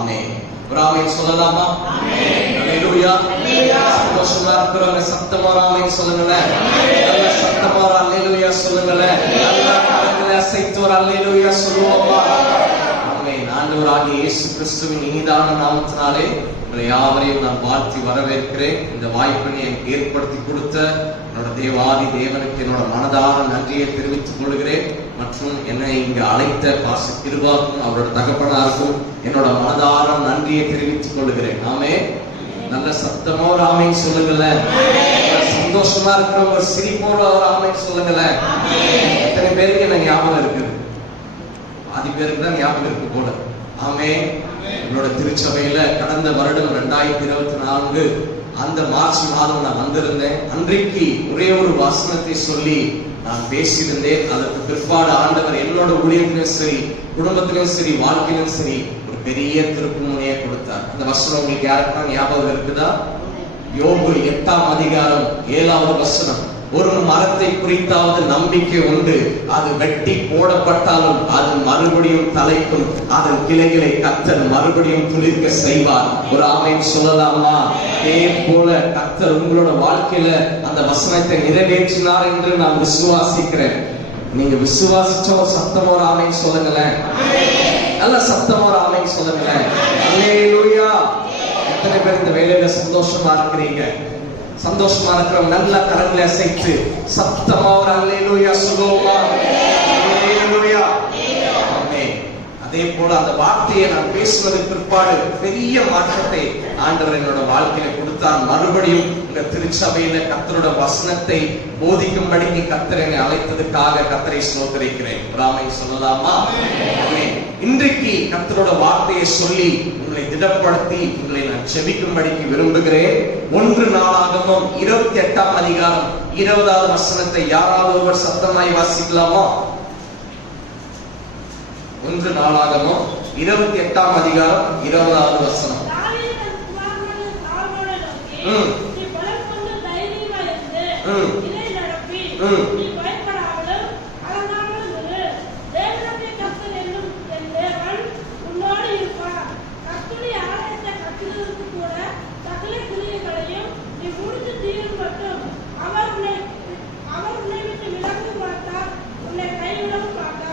ஆமென். ஒரு ஆமென் சொல்லலாமா? அல்லேலூயா. சந்தோஷமா இருக்கிறவங்க சத்தமா ஆமென் சொல்லுங்களேன். நல்ல சத்தமா அல்லேலூயா சொல்லுங்களேன். நல்ல கரங்களை அசைத்து ஒரு அல்லேலூயா சொல்லுவோமா? ஆமென். ஆண்டவராகிய இயேசு கிறிஸ்துவின் இனிதான நாமத்தினாலே உங்களை யாவரையும் நான் வாழ்த்தி வரவேற்கிறேன். இந்த வாய்ப்பினை எனக்கு ஏற்படுத்தி கொடுத்த என்னோட தேவாதி தேவனுக்கு என்னோட மனதார நன்றியை தெரிவித்துக் கொள்கிறேன். மற்றும் என்னை இங்கு அழைத்த பாஸ்டர் கிருபாக்கும் அவரோட தகப்பனாருக்கும் என்னோட மனதார நன்றியை தெரிவித்துக் கொள்கிறேன். ஆமென். நல்ல சத்தமா ஒரு ஆமென் சொல்லுங்களேன். சந்தோஷமா இருக்கிற ஒரு சிரிப்போட ஒரு ஆமென் சொல்லுங்களேன். எத்தனை பேருக்கு என்ன ஞாபகம் இருக்குது? பாதி பேருக்கு தான் ஞாபகம் இருக்கு போல. ஆமென். என்னோட திருச்சபையில கடந்த வருடம் 2024 அந்த மார்ச் மாதம் நான் வந்திருந்தேன். அன்றைக்கு ஒரே ஒரு வசனத்தை சொல்லி நான் பேசியிருந்தேன். அதற்கு பிற்பாடு ஆண்டவர் என்னோட ஊழியத்திலும் சரி, குடும்பத்திலும் சரி, வாழ்க்கையிலும் சரி ஒரு பெரிய திருப்புமுனையை கொடுத்தார். அந்த வசனம் உங்களுக்கு யாருக்கா ஞாபகம் இருக்குதா? யோபு 8ஆம் அதிகாரம் 7வது வசனம். ஒரு மரத்தை குறித்தாவது நம்பிக்கை உண்டு, அது வெட்டி போடப்பட்டாலும் அது மறுபடியும் தலைக்கும், அதன் கிளைகளை கர்த்தர் மறுபடியும் துளிர்க்க செய்வார். ஒரு ஆமென் சொல்லலாமா? அதே போல கர்த்தர் உங்களோட வாழ்க்கையில அந்த வசனத்தை நிறைவேற்றினார் என்று நான் விசுவாசிக்கிறேன். நீங்க விசுவாசிச்ச ஒரு சத்தமா ஒரு ஆமென் சொல்லுங்களேன். நல்ல சத்தமா ஒரு ஆமென் சொல்லுங்களேன். அல்லேலூயா. எத்தனை பேர் இந்த வேலையில சந்தோஷமா இருக்கிறீங்க? சந்தோஷமா இருக்கிறவங்க நல்ல கரங்களை அசைத்து சத்தமா ஒரு அல்லேலூயா சொல்லுவோமா? அல்லேலூயா. ஆமென். அதே போல அந்த வார்த்தையை நான் பேசுவதற்கு பிற்பாடு பெரிய மாற்றத்தை ஆண்டவர் என்னோட வாழ்க்கையில கொடுத்தார். மறுபடியும் இந்த திருச்சபையில கர்த்தரோட வசனத்தை போதிக்கும்படிக்கு கர்த்தர் என்னை அழைத்ததுக்காக கர்த்தரை ஸ்தோத்திரிக்கிறேன். ஒரு ஆமென் சொல்லலாமா? ஆமென். இன்றைக்கு கர்த்தரோட வார்த்தையை சொல்லி உங்களை திடப்படுத்தி உங்களை நான் செபிக்கும்படிக்கு விரும்புகிறேன். 1 நாளாகமம் 28ஆம் அதிகாரம் 20வது வசனத்தை யாராவது ஒருவர் சத்தமாய் வாசிக்கலாமா? 1 நாளாகமம் 28ஆம் அதிகாரம் 20வது வசனம்.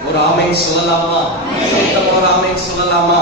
ஒரு ஆமென் சொல்லலாமா? சத்தமா ஒரு ஆமென் சொல்லலாமா?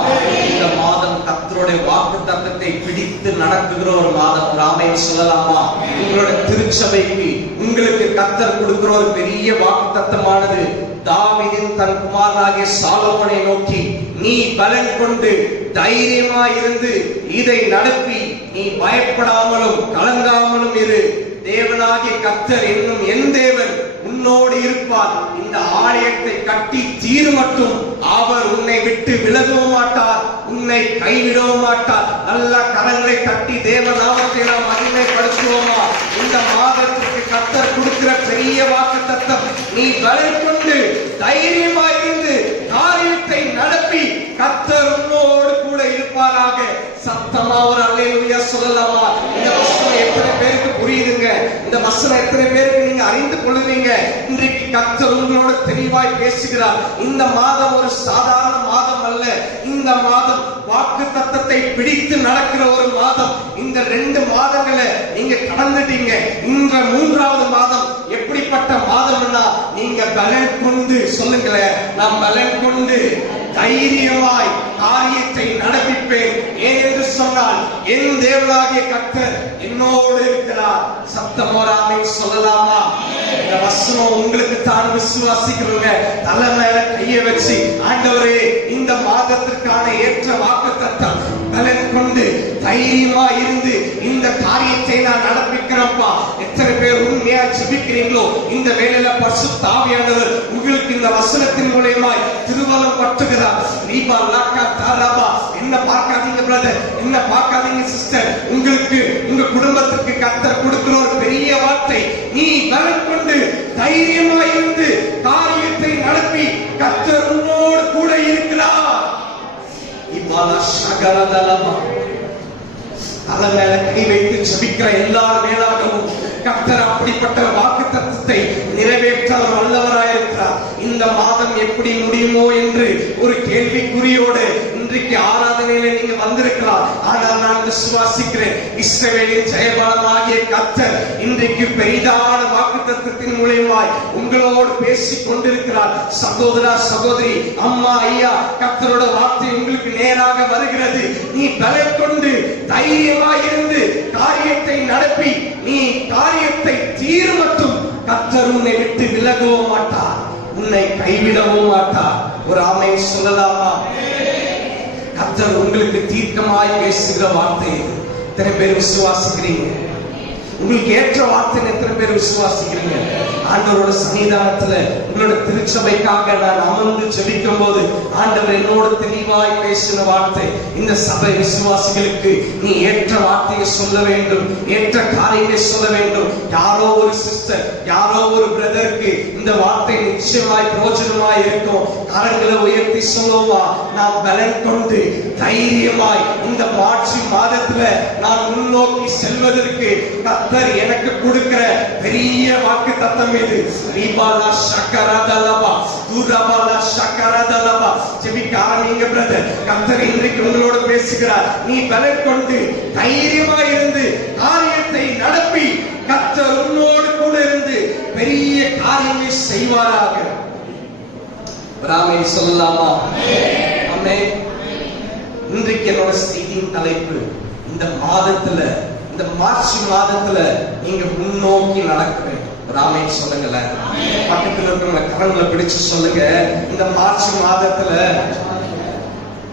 இந்த மாதம் கர்த்தருடைய வாக்குத்தத்தத்தை பிடித்து நடக்குகிற ஒரு மாதம். ஒரு ஆமென் சொல்லலாமா? உங்களோட திருச்சபைக்கு உங்களுக்கு கர்த்தர் கொடுக்கிற ஒரு பெரிய வாக்குத்தத்தமானது தாவீதின் தன் குமாரனாகிய சாலோமோனை நோக்கி, நீ பலன் கொண்டு தைரியமாய் இருந்து இதை நடப்பி நீ பயப்படாமலும் கலங்காமலும் இரு. தேவனாகிய கர்த்தர் என்னும் என் தேவன் உன்னோடு இருப்பார். இந்த ஆலயத்தை கட்டி தீரு மட்டும் அவர் உன்னை விட்டு விலகவும் மாட்டார், உன்னை கைவிடவும் மாட்டார். நல்ல கரங்களை தட்டி தேவ நாமத்தை நாம் மகிமைப்படுத்துவோமா? இந்த மாதத்திற்கு கர்த்தர் கொடுக்கிற பெரிய வாக்குத்தத்தம், நீ பலன் கொண்டு தைரியமாயிருந்து காரியத்தை நடப்பி கர்த்தர் உன்னோடு கூட இருப்பாராக. சத்தமா ஒரு அல்லேலூயா சொல்லலாமா? இந்த வசனம் எத்தனை பேருக்கு புரியுதுங்க? இந்த வசனம் எத்தனை பேருக்கு நீங்க அறிந்து கொள்ளுவீங்க? இன்றைக்கு கர்த்தர் உங்களோட தெளிவாய் பேசுகிறார். இந்த மாதம் ஒரு சாதாரண மாதம் அல்ல. இந்த மாதம் வாக்குத்தத்தத்தை பிடித்து நடக்கிற ஒரு மாதம். இந்த 2 மாதங்களை நீங்க கடந்துட்டீங்க. இந்த 3வது மாதம் எப்படிப்பட்ட மாதம்னா, நீங்க பலன் கொண்டு சொல்லுங்களேன், நான் பலன் கொண்டு தைரியமாய் காரியத்தை நடப்பிப்பேன். ஏன் என்று சொன்னால் என் தேவனாகிய கர்த்தர் என்னோடு இருக்கிறார். சத்தமோராமை சொல்லலாமா? இந்த வசனம் உங்களுக்கு தான் விசுவாசிக்கிறவங்க தலை மேல கையை வச்சு, ஆண்டவரே இந்த மாதத்திற்கான ஏற்ற வாக்குத்தத்தம் பலன் கொண்டு தைரியமா இருந்து இந்த காரியத்தை நான் நடப்பிக்கிறேன்ப்பா. எத்தனை பேர் உண்மையா ஜெபிக்கிறீங்களோ இந்த வேளையில பரிசுத்த ஆவியானவர் உங்களுக்கு இந்த வசனத்தின் மூலமாய் திருவலம் பற்றுகிறார். ரீபா லாக்கா தாராபா. என்ன பார்க்காதீங்க பிரதர், என்ன பார்க்காதீங்க சிஸ்டர், உங்களுக்கு உங்க குடும்பத்திற்கு கர்த்தர் கொடுக்கிற ஒரு பெரிய வார்த்தை, நீ பலன் கொண்டு தைரியமா இருந்து காரியத்தை நடத்தி கர்த்தர் உன்னோடு கூட இருக்கிறார். இவ்வாறு சகலதலமா தலை மேல கை வைத்து ஜெபிக்கிற எல்லா மேலாகவும் கர்த்தர் அப்படிப்பட்ட வாக்குத்தத்தத்தை நிறைவேற்ற வல்லவராயிருக்கிறார். இந்த மாதம் எப்படி முடியும் முடியுமோ என்று ஒரு கேள்விக்குறியோடு இன்றைக்கு ஆராதனையில நீங்க வந்திருக்கலாம். ஆனால் நான் விசுவாசிக்கிறேன், இஸ்ரவேலின் ஜெயபலமாகிய கர்த்தர் இன்றைக்கு பெரிதான வாக்குத்தத்தத்தின் மூலமாய் உங்களோடு பேசிக் கொண்டிருக்கிறார். சகோதரா, சகோதரி, அம்மா, ஐயா, கர்த்தரோட வார்த்தை உங்களுக்கு நேராக வருகிறது. நீ பலம் கொண்டு தைரியமாய் இருந்து காரியத்தை நடப்பி நீ காரியத்தை தீர்மட்டும் கர்த்தர் உன்னை விட்டு விலகவும் மாட்டார், உன்னை கைவிடவும் மாட்டார். ஒரு ஆமென் சொல்லலாமா? கர்த்தர் உங்களுக்கு தீர்க்கமாய் பேசுகிற வார்த்தை எத்தனை பேர் விசுவாசிக்கிறீங்க? உங்களுக்கு ஏற்ற வார்த்தை எத்தனை பேர் விசுவாசிக்கிறீங்க? ஆண்டவரோட சன்னிதானத்துல உங்களோட திருச்சபைக்காக நான் அமர்ந்து ஜெபிக்கும் போது ஆண்டவர் என்னோட தெளிவாய் பேசின வார்த்தை, இந்த சபை விசுவாசிகளுக்கு நீ ஏற்ற வார்த்தையை சொல்ல வேண்டும், ஏற்ற காரியங்களை சொல்ல வேண்டும். யாரோ ஒரு சிஸ்டர், யாரோ ஒரு பிரதருக்கு இந்த வார்த்தை நிச்சயமாய் பிரயோஜனமாய் இருக்கும். கரங்களை உயர்த்தி சொல்லுவா, நான் பலன் கொண்டு தைரியமாய் இந்த மார்ச் மாதத்துல நான் முன்னோக்கி செல்வதற்கு கர்த்தர் எனக்கு கொடுக்கிற பெரிய வாக்கு தத்தம் இது. ரீபாலா ஷக்கரதலபா துரபாலா ஷக்கரதலபா. ஜெபிக்க ஆரம்பிங்க பிரதர். கர்த்தர் இன்றைக்கு உங்களோடு பேசுகிறார். நீ பலன் கொண்டு தைரியமாய் இருந்து காரியத்தை நடப்பி கர்த்தர் உன்னோடு கூட இருந்து பெரிய காரியங்களை செய்வாராக. ஆமென் சொல்லலாமா? ஆமென். இன்றைக்கு என்னோட செய்தியின் தலைப்பு, இந்த மாதத்துல, இந்த மார்ச் மாதத்துல நீங்க முன்னோக்கி நடக்க வேண்டும். ஆமென் சொல்லுங்களேன். பக்கத்துல இருக்கிறவங்க கரங்களை பிடிச்சு சொல்லுங்க, இந்த மார்ச் மாதத்துல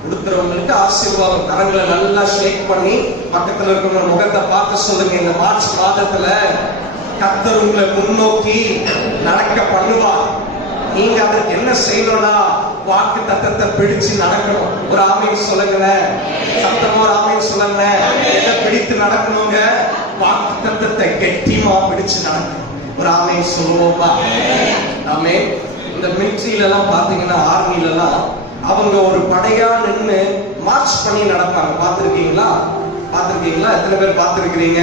கொடுக்கிறவங்களுக்கு ஆசீர்வாதம். கரங்களை நல்லா ஷேக் பண்ணி பக்கத்துல இருக்கிறவங்க முகத்தை பார்த்து சொல்லுங்க, இந்த மார்ச் மாதத்துல கர்த்தர் உங்களை முன்னோக்கி நடக்க பண்ணுவார். நீங்க அதற்கு என்ன செய்யணும்னா வாக்கு தத்தத்தை பிடிச்சு நடக்கணும். ஒரு ஆமென் சொல்லுங்களேன். சத்தமா ஒரு ஆமென் சொல்லுங்க. எதை பிடித்து நடக்கணுங்க? வாக்கு தத்தத்தை கெட்டிமா பிடிச்சு நடக்கணும். ஒரு ஆமென் சொல்லுவோமா? ஆமென். இந்த மிலிட்டரியில எல்லாம் பாத்தீங்கன்னா, ஆர்மில எல்லாம் அவங்க ஒரு படையா நின்று மார்ச் பண்ணி நடப்பாங்க. பாத்திருக்கீங்களா? பாத்திருக்கீங்களா? எத்தனை பேர் பாத்திருக்கிறீங்க?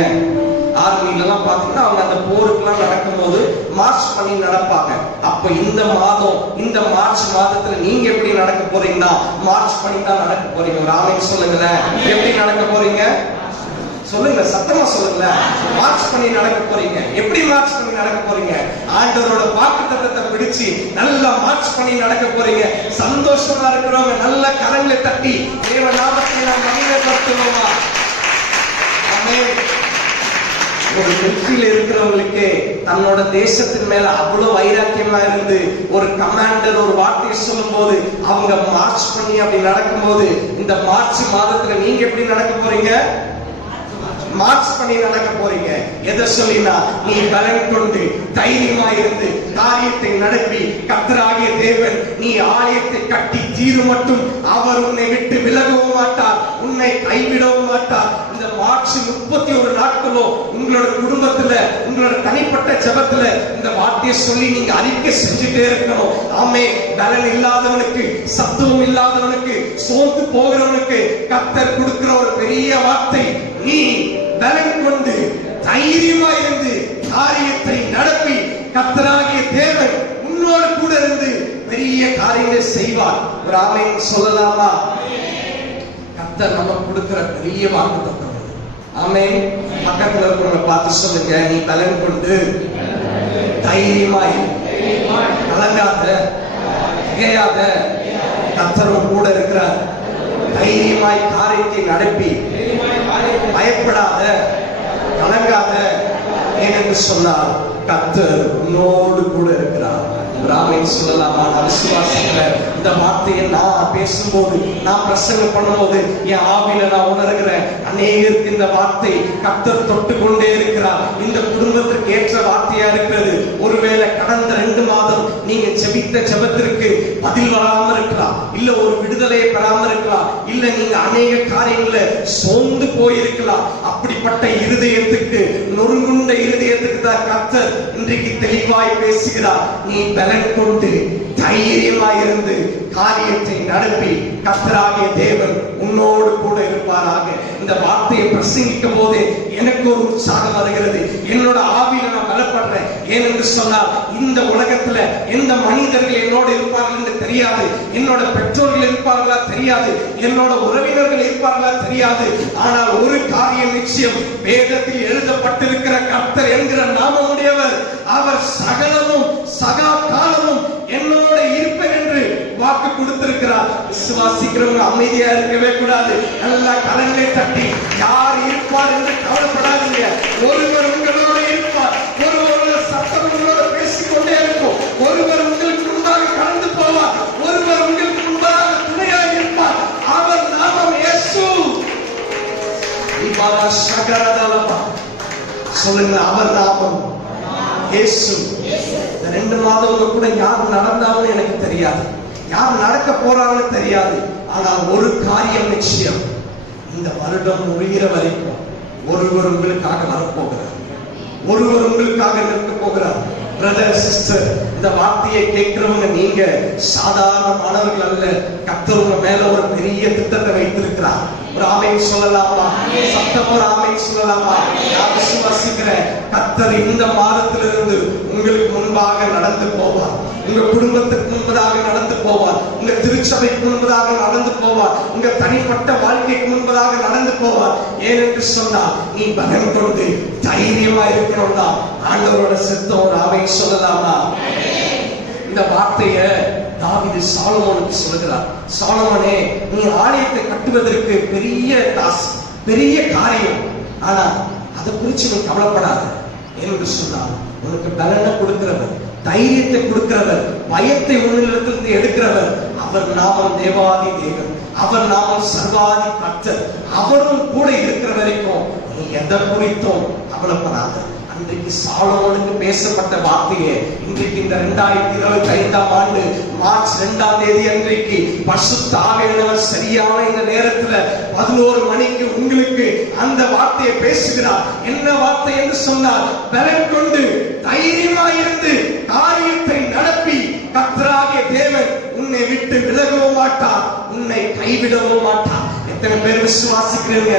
ஆர்மில எல்லாம் பாத்தீங்கன்னா அவங்க அந்த போருக்குலாம் நடக்கும் போது மார்ச் பண்ணி நடப்பாங்க. அப்ப இந்த மாதம், இந்த மார்ச் மாதத்துல நீங்க எப்படி நடக்க போறீங்கன்னா மார்ச் பண்ணி தான் நடக்க போறீங்க. ஒரு ஆமென் சொல்லுங்களேன். எப்படி நடக்க போறீங்க? சொல்லுங்க, சத்தமா சொல்லுங்க. மார்ச் பண்ணி நடக்க போறீங்க. எப்படி மார்ச் பண்ணி நடக்க போறீங்க? ஆண்டவரோட வாக்குத்தத்தத்தை பிடிச்சு நல்லா மார்ச் பண்ணி நடக்க போறீங்க. சந்தோஷமா இருக்கிறவங்க நல்ல கரங்களை தட்டி தேவ நாமத்தை நாம் மகிமைப்படுத்துவோமா? ஆமென். ஒரு மிலிட்டரியில இருக்கிறவங்களுக்கு தன்னோட தேசத்தின் மேல அவ்வளவு வைராக்கியமா இருந்து ஒரு கமாண்டர் ஒரு வார்த்தையை சொல்லும் போது அவங்க மார்ச் பண்ணி அப்படி நடக்கும் போது, இந்த மார்ச் மாதத்துல நீங்க எப்படி நடக்க போறீங்க? மார்ச் பண்ணி நடக்க போறீங்க. எதை சொல்லினா, நீ பலன் கொண்டு தைரியமா இருந்து காரியத்தை நடப்பி கர்த்தராகிய தேவன் நீ ஆலயத்தை கட்டி தீரு மட்டும் அவர் உன்னை விட்டு விலகவும் மாட்டார், உன்னை கைவிடவும் மாட்டார். இந்த மார்ச் 31 நாட்களோ உங்களோட குடும்பத்துல, உங்களோட தனிப்பட்ட ஜெபத்துல இந்த வார்த்தையை சொல்லி நீங்க அறிக்கை செஞ்சுட்டே இருக்கணும். ஆமே. பலன் இல்லாதவனுக்கு, சத்துவம் இல்லாதவனுக்கு, சோர்ந்து போகிறவனுக்கு கர்த்தர் கொடுக்கிற ஒரு பெரிய வார்த்தை, நீ பலன் கொண்டு தைரியமா இருந்து காரியத்தை நடப்பி கர்த்தராகிய தேவன் உன்னோடு கூட இருந்து பெரிய காரியங்களை செய்வார். ஒரு ஆமென் சொல்லலாமா? கர்த்தர் நமக்கு கொடுக்கிற பெரிய வாக்குத்தத்தம். ஆமென். பக்கத்துல இருக்கிறவங்க பார்த்து சொல்லுங்க, நீ பலன் கொண்டு தைரியமா இரு, கலங்காத, திகையாத, கர்த்தர் கூட இருக்கிறார். தைரியமாய் காரியத்தை நடப்பி பயப்படாத, கலங்காத, ஏனென்று சொன்னால் கர்த்தர் உன்னோடு கூட இருக்கிறார். ஆமென் சொல்லலாமா? நான் விசுவாசிக்கிறேன். இந்த வார்த்தையை நான் பேசும்போது, நான் பிரசங்கம் பண்ணும்போது என் ஆவியில நான் உணர்கிறேன், அநேகருக்கு இந்த வார்த்தை கர்த்தர் தொட்டு கொண்டே இருக்கிறார். இந்த குடும்பத்திற்கு ஏற்ற வார்த்தையா இருக்கிறது. ஒருவேளை கடந்த 2 மாதம் நீங்க ஜெபித்த ஜெபத்திற்கு பதில் வராம இருக்கலாம், இல்ல ஒரு விடுதலையை பெறாம இருக்கலாம், இல்ல நீங்க அநேக காரியங்களை சோர்ந்து போயிருக்கலாம். அப்படிப்பட்ட இருதயத்துக்கு, நொறுங்குண்ட இருதயத்துக்கு தான் கர்த்தர் இன்றைக்கு தெளிவாய் பேசுகிறார். நீ பலன் கொண்டு தைரியமாய் இருந்து காரியத்தை நடப்பி கர்த்தராகிய தேவன் உன்னோடு கூட இருப்பாராக. இந்த இந்த வார்த்தையை பிரசங்கிக்கும் போது எனக்கு ஒரு உற்சாகம் வருகிறது. என்னோட ஆவியில நான் பலப்படுறேன். ஏனென்று சொன்னால் இந்த உலகத்துல எந்த மனிதர்கள் என்னோடு இருப்பார்கள் என்று தெரியாது. என்னோட பெற்றோர்கள் இருப்பார்களா தெரியாது. என்னோட உறவினர்கள் இருப்பார்களா தெரியாது. ஆனால் ஒரு காரியம் நிச்சயம், வேதத்தில் எழுதப்பட்டிருக்கிற கர்த்தர் என்கிற நாமமுடையவர், அவர் சகலமும் சகா காலமும் என்னோட இருப்பேன் என்று வாக்கு கொடுத்திருக்கிறார். விசுவாசிக்கிறவங்க அமைதியா இருக்கவே கூடாது. நல்லா கரங்களை தட்டி யார் இருப்பார் என்று கவலைப்படாதீங்க. ஒருவர் உங்களோட இருப்பார். ஒருவர் சத்தம் உங்களோட பேசிக்கொண்டே இருக்கும். ஒருவர் உங்களுக்கு முன்பாக கடந்து போவார். ஒருவர் உங்களுக்கு முன்பாக துணையாக இருப்பார். அவர் நாமம் இயேசு. சொல்லுங்க, அவர் நாமம் இயேசு. இந்த 2 மாதம் கூட யார் நடந்தாலும் எனக்கு தெரியாது, யார் நடக்க போறாங்கன்னு தெரியாது. ஆனால் ஒரு காரியம் நிச்சயம், இந்த வருடம் முடிகிற வரைக்கும் ஒருவர் உங்களுக்காக வரப்போகிறார். ஒருவர் உங்களுக்காக நிற்க போகிறார். பிரதர் சிஸ்டர், இந்த வார்த்தையை கேட்கிறவங்க நீங்க சாதாரணமானவர்கள் அல்ல. கர்த்தர் உங்க மேல ஒரு பெரிய திட்டத்தை வைத்திருக்கிறார். ஒரு ஆமென் சொல்லலாமா? சத்தமா ஒரு ஆமென் சொல்லலாமா? நான் விசுவாசிக்கிறேன், கர்த்தர் இந்த மாதத்திலிருந்து உங்களுக்கு முன்பாக நடந்து போவார். உங்க குடும்பத்துக்கு முன்பதாக நடந்து போவார். உங்க திருச்சபைக்கு முன்பதாக நடந்து போவார். உங்க தனிப்பட்ட வாழ்க்கைக்கு முன்பதாக நடந்து போவார். ஏனென்று சொன்னால், நீ பலம் கொண்டு தைரியமா இருக்கணும்னா ஆண்டவரோட சித்தம். ஒரு ஆமென் சொல்லலாமா? இந்த வார்த்தையை தாவீது சாலமோனுக்கு சொல்கிறார். சாலமோனே, நீ ஆலயத்தை கட்டுவதற்கு பெரிய டாஸ்க், பெரிய காரியம். ஆனா அதை குறித்து நீ கவலைப்படாத. என்று சொன்னால், உனக்கு பலனை கொடுக்கிறவர், தைரியத்தை கொடுக்கிறவர், பயத்தை உன்னிடத்திலிருந்து எடுக்கிறவர், அவர் நாமம் தேவாதி தேவன், அவர் நாமம் சர்வாதி கர்த்தர். அவரும் கூட இருக்கிற வரைக்கும் நீ எதை குறித்தும் கவலைப்படாத. இன்றைக்கு சாலமோனுக்கு பேசப்பட்ட வார்த்தையே இன்றைக்கு இந்த 2025ஆம் ஆண்டு மார்ச் 2ஆம் தேதி அன்றைக்கு பரிசுத்த ஆவியானவர் சரியான இந்த நேரத்துல 11 மணிக்கு உங்களுக்கு அந்த வார்த்தையை பேசுகிறார். என்ன வார்த்தை என்று சொன்னால், பலம் கொண்டு தைரியமாயிருந்து காரியத்தை நடப்பி கர்த்தராகிய தேவன் உன்னை விட்டு விலகவும் மாட்டார், உன்னை கைவிடவும் மாட்டார். எத்தனை பேர் விசுவாசிக்கிறீங்க?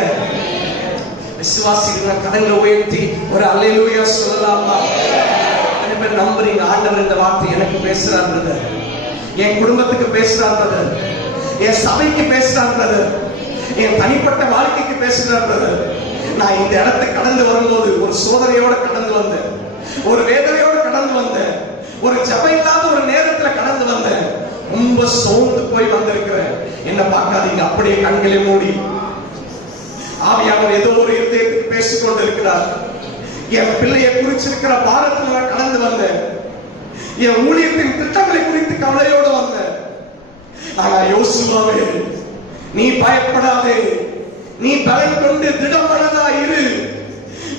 விசுவாசிக்கிற கரங்களை உயர்த்தி ஒரு அல்லேலூயா சொல்லலாமா? எத்தனை பேர் நம்புறீங்க ஆண்டவர் இந்த வார்த்தை எனக்கு பேசுறான்றது, என் குடும்பத்துக்கு பேசுறான்றது, என் சபைக்கு பேசுறான்றது, என் தனிப்பட்ட வாழ்க்கைக்கு பேசுறான்றது? நான் இந்த இடத்தை கடந்து வரும்போது ஒரு சோதனையோட கடந்து வந்தேன், ஒரு வேதனையோட கடந்து வந்தேன், ஒரு ஜெபம் இல்லாத ஒரு நேரத்துல கடந்து வந்தேன். ரொம்ப சோர்ந்து போய் வந்திருக்கிறேன். என்ன பார்க்காதீங்க, அப்படியே கண்களை மூடி ஆவியானவர் ஏதோ ஒரு இதயத்துக்கு பேசிக் கொண்டிருக்கிறார். என் பிள்ளையை குறிச்சிருக்கிற பாரத்தில் நான் கடந்து வந்தேன். என் ஊழியத்தின் திட்டங்களை குறித்து கவலையோடு வந்தேன். ஆனா யோசுவாவே, நீ பயப்படாதே, நீ பலம் கொண்டு திடமனதா இரு.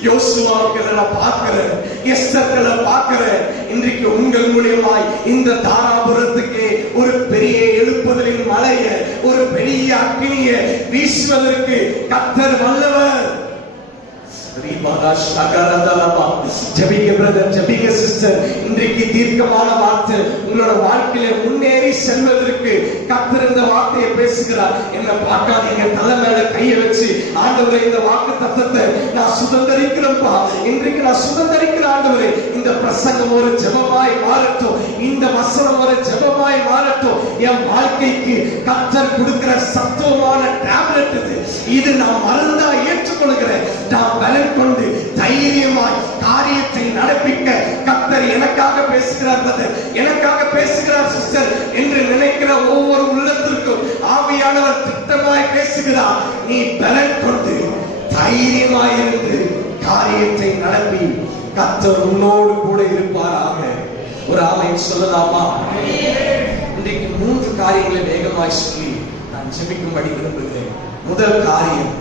யோசுவாவுக்கு நான் பார்க்கிறேன், எஸ்தர்களை பார்க்கிறேன். இன்றைக்கு உங்கள் மூலியமாய் இந்த தாராபுரத்துக்கு ஒரு பெரிய எழுப்புதலின் மலையை, ஒரு பெரிய அக்கினியை வீசுவதற்கு கர்த்தர் வல்லவர். ஜெபிக்க பிரதர், ஜெபிக்க சிஸ்டர். இன்றைக்கு தீர்க்கமான வார்த்தை உங்களோட வாழ்க்கையில முன்னேறி செல்வதற்கு கர்த்தர் இந்த வார்த்தையை பேசுகிறார். என்ன பார்க்காதீங்க, தலை மேல கையை வச்சு ஆண்டவரே, இந்த வாக்கு தத்தத்தை நான் சுதந்திரிக்கிறேன்ப்பா. இன்றைக்கு நான் சுதந்திரிக்கிற ஆண்டவரே, இந்த பிரசங்கம் ஒரு ஜெபமாய் மாறட்டும், இந்த வசனம் ஒரு ஜெபமாய் மாறட்டும். என் வாழ்க்கைக்கு கர்த்தர் கொடுக்கிற சத்துவமான டேப்லெட் இது நான் மருந்தா ஏற்றுக்கொள்கிறேன். நான் பலம் கொண்டு தைரியமாய் காரியத்தை நடப்பிக்க கர்த்தர் எனக்காக பேசுகிறார் பிரதர், எனக்காக பேசுகிறார் சிஸ்டர் என்று நினைக்கிற ஒவ்வொரு உள்ளத்திற்கும் ஆவியானவர் திட்டமாய் பேசுகிறார். நீ பலம் கொண்டு தைரியமாய் இருந்து காரியத்தை நடப்பி கர்த்தர் உன்னோடு கூட இருப்பாராக. ஒரு ஆமென் சொல்லலாமா? இன்றைக்கு 3 காரியங்களை வேகமாய் சொல்லி நான் ஜெபிக்கும்படி விரும்புகிறேன். முதல் காரியம்,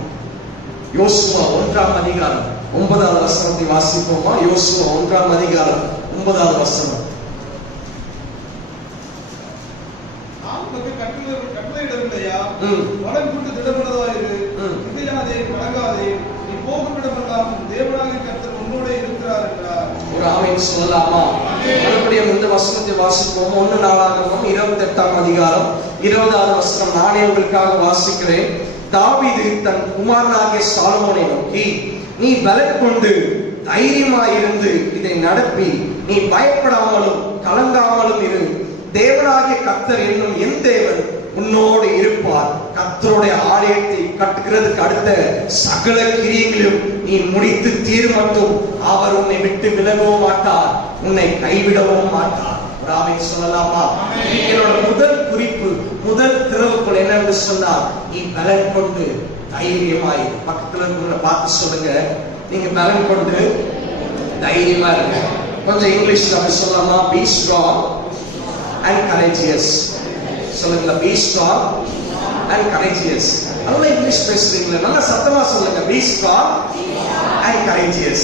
யோசுவா 1ஆம் அதிகாரம் 9வது வசனத்தை வாசிப்போமா? யோசுவா 1ஆம் அதிகாரம் 9வது வசனம். கட்டளையிடவில்லையா? பலம் கொண்டு திடமனதாயிரு, திகையாதே, கலங்காதே, நீ போகும் இடமெல்லாம் தேவனாகிய கர்த்தர் உன்னோட இருக்கிறார் என்றார். ஒரு ஆமென் சொல்லலாமா? மறுபடியும் இந்த வசனத்தை வாசிப்போம். 1 நாளாகமம் 28ஆம் அதிகாரம் 20வது வசனம் நானே உங்களுக்காக வாசிக்கிறேன். தாவீது தன் குமாரனாகிய சாலமோனை நோக்கி, நீ பலன் கொண்டு தைரியமாயிருந்து இதை நடப்பி நீ பயப்படாமலும் கலங்காமலும் இரு. தேவனாகிய கர்த்தர் என்னும் என் தேவன் உன்னோடு இருப்பார். கர்த்தருடைய ஆலயத்தை கட்டுகிறதுக்கு அடுத்த சகல கிரியைகளையும் நீ முடித்து தீர்மட்டும் அவர் உன்னை விட்டு விலகவும் மாட்டார், உன்னை கைவிடவும் மாட்டார். ஆமென் சொல்லலாமா? என்னோட முதல் குறிப்பு, முதல் திறவுக்குள் என்னன்னு சொன்னால், நீ பலன் கொண்டு தைரியமாய். பக்கத்துல இருக்கிற பார்த்து சொல்லுங்க, நீங்க பலன் கொண்டு தைரியமா இருங்க. கொஞ்சம் இங்கிலீஷ்ல அப்படி சொல்லலாமா? Be strong and courageous. சொல்லுங்க, be strong and courageous. நல்லா இங்கிலீஷ் பேசுறீங்களா? நல்லா சத்தமா சொல்லுங்க, be strong and courageous.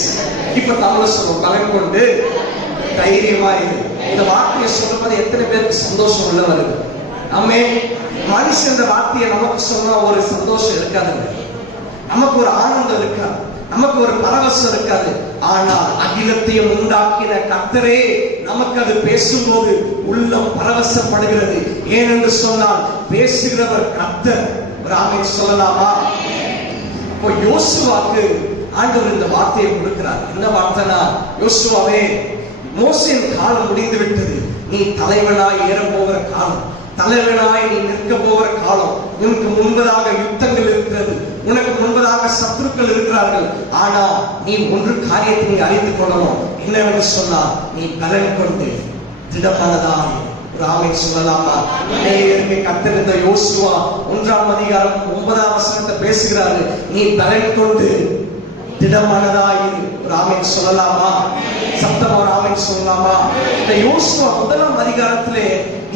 இப்ப தமிழ்ல சொல்லுவோம், பலன் கொண்டு தைரியமா இரு. இந்த வார்த்தையை சொல்லும்போது எத்தனை பேருக்கு சந்தோஷம் உள்ள வருது? ஆமே. மனுஷன் இந்த வார்த்தையை நமக்கு சொன்னா ஒரு சந்தோஷம் இருக்காதுங்க, நமக்கு ஒரு ஆனந்தம் இருக்காது, நமக்கு ஒரு பரவசம் இருக்காது. ஆனால் அகிலத்தையும் உண்டாக்கின கர்த்தரே நமக்கு அது பேசும்போது உள்ளம் பரவசப்படுகிறது. ஏனென்று சொன்னால் பேசுகிறவர் கர்த்தர். ஆமென் சொல்லலாமா? இப்போ யோசுவாக்கு ஆண்டவர் இந்த வார்த்தையை கொடுக்கிறார். என்ன வார்த்தைனா, யோசுவாவே, மோசேயின் காலம் முடிந்து விட்டது, நீ தலைவனாய் ஏற போகிற காலம், தலைவனாய் நீ நிற்க போகிற காலம். உனக்கு முன்பதாக யுத்தங்கள் இருக்கிறது, உனக்கு முன்பதாக சத்துருக்கள் இருக்கிறார்கள். ஆனா நீ ஒன்று காரியத்தை நீ அறிந்து கொள்ளணும். என்னவென்று சொன்னா, நீ பலன் கொண்டு திடமனதாய். ஆமென் சொல்லலாமா? கர்த்தர் இந்த யோசுவா 1ஆம் அதிகாரம் 9ஆம் வசனத்தை பேசுகிறாரு. நீ பலன் கொண்டு திடமனதாய். ஆமென் சொல்லலாமா? சத்தமா ஆமென் சொல்லலாமா? இந்த யோசுவா 1ஆம் அதிகாரத்திலே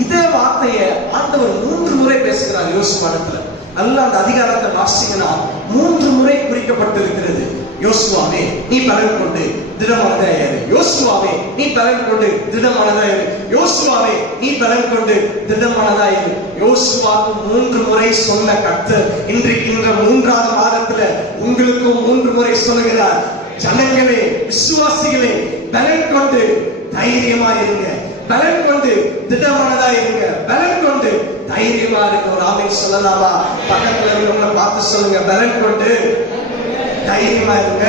இதே வார்த்தையை ஆண்டவர் 3 முறை பேசுகிறார். யோசுவாவிடத்துல நல்லா அந்த அதிகாரத்தை வாசிங்கன்னா 3 முறை குறிக்கப்பட்டிருக்கிறது. யோசுவாவே, நீ பலன் கொண்டு திடமனதாயிரு. யோசுவாவே, நீ பலன் கொண்டு திடமனதாயிரு. யோசுவாவே, நீ பலன் கொண்டு திடமனதாயிரு. யோசுவாவுக்கு 3 முறை சொன்ன கர்த்தர் இன்றைக்கு இந்த 3ஆவது மாதத்துல உங்களுக்கும் 3 முறை சொல்லுகிறார். ஜனங்களே, விசுவாசிகளே, பலன் கொண்டு தைரியமா இருங்க, பலன் கொண்டு திடமானதா இருங்க, பலன் கொண்டு தைரியமா இருங்க. ஒரு ஆமென் சொல்லலாமா? பக்கத்துல இருக்கிறவங்களை பார்த்து சொல்லுங்க, பலன் கொண்டு தைரியமா இருங்க,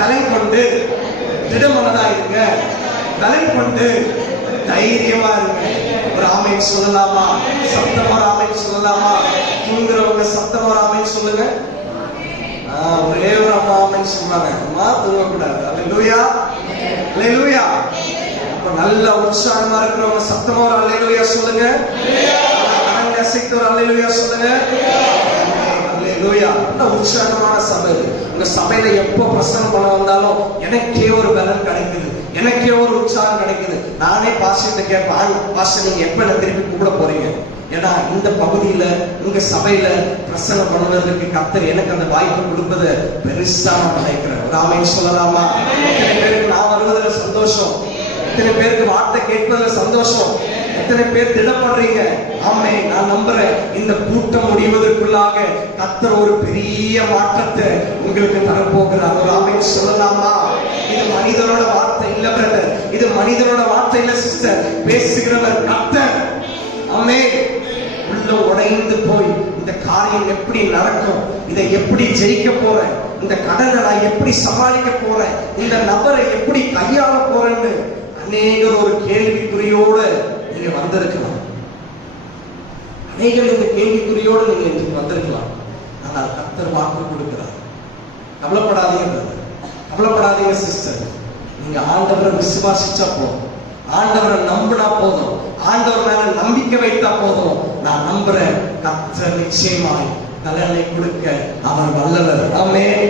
பலன் கொண்டு திடமானதா இருங்க, பலன் கொண்டு தைரியமா இருங்க. ஒரு ஆமென் சொல்லலாமா? சத்தமா ஆமென் சொல்லலாமா? தூங்குறவங்க சத்தமா ஆமென் சொல்லுங்க. ஒரே ஒரு அம்மா ஆமென் சொன்னாங்க. அம்மா தூங்கக்கூடாது. அல்லேலூயா, அல்லேலூயா. அப்ப நல்ல உற்சாகமா இருக்கிறவங்க சத்தமா ஒரு அல்லேலூயா சொல்லுங்க. அல்லேலூயா சொல்லுங்க. அல்லேலூயா. நல்ல உற்சாகமான சபை. உங்க சபையில எப்போ பிரசங்கம் பண்ண வந்தாலும் எனக்கே ஒரு பலன் கிடைக்குது, எனக்கே ஒரு உற்சாகம் கிடைக்குது. நானே பாஸ்டர்கிட்ட கேட்பேன், பாஸ்டர் நீங்க எப்ப என்ன திருப்பி கூப்பிட போறீங்க? ஏன்னா இந்த பகுதியில உங்க சபையில பிரசங்கம் பண்ணுவதற்கு கர்த்தர் எனக்கு அந்த வாய்ப்பு கொடுப்பதை பெருசா நான் நினைக்கிறேன். ஒரு ஆமென் சொல்லலாமா? எத்தனை பேருக்கு நான் வருவதுல சந்தோஷம், எத்தனை பேருக்கு வார்த்தை கேட்பதுல சந்தோஷம், எத்தனை பேர் திடப்படுறீங்க? ஆமென். நான் நம்புறேன் இந்த கூட்டம் முடிவதற்குள்ளாக கர்த்தர் ஒரு பெரிய மாற்றத்தை உங்களுக்கு தரப்போகிறார். ஒரு ஆமென் சொல்லலாமா? இது மனிதனோட வார்த்தை இல்ல பிரதர், இது மனிதனோட வார்த்தை இல்ல சிஸ்டர், பேசுகிறவர் கர்த்தர். ஆமென். உள்ள உடைந்து போய் இந்த காரியம் எப்படி நடக்கும், இதை எப்படி ஜெயிக்க போறேன், இந்த கடனை நான் எப்படி சமாளிக்க போறேன், இந்த நபரை எப்படி கையாள போறேன்னு அநேகர் ஒரு கேள்விக்குறியோடு நீங்க வந்திருக்கலாம். அநேகர் இந்த கேள்விக்குறியோடு நீங்க வந்திருக்கலாம். ஆனால் கர்த்தர் வாக்கு கொடுக்கிறார். கவலைப்படாதீங்க, கவலைப்படாதீங்க சிஸ்டர். நீங்க ஆண்டவரை விசுவாசிச்சா போதும், ஆண்டவரை நம்பினா போதும், ஆண்டவர் மேல நம்பிக்கை வைத்தா போதும். நான் நம்புறேன் கர்த்தர் நிச்சயமாய் பலனை கொடுக்க அவர் வல்லவர். ஆமென்.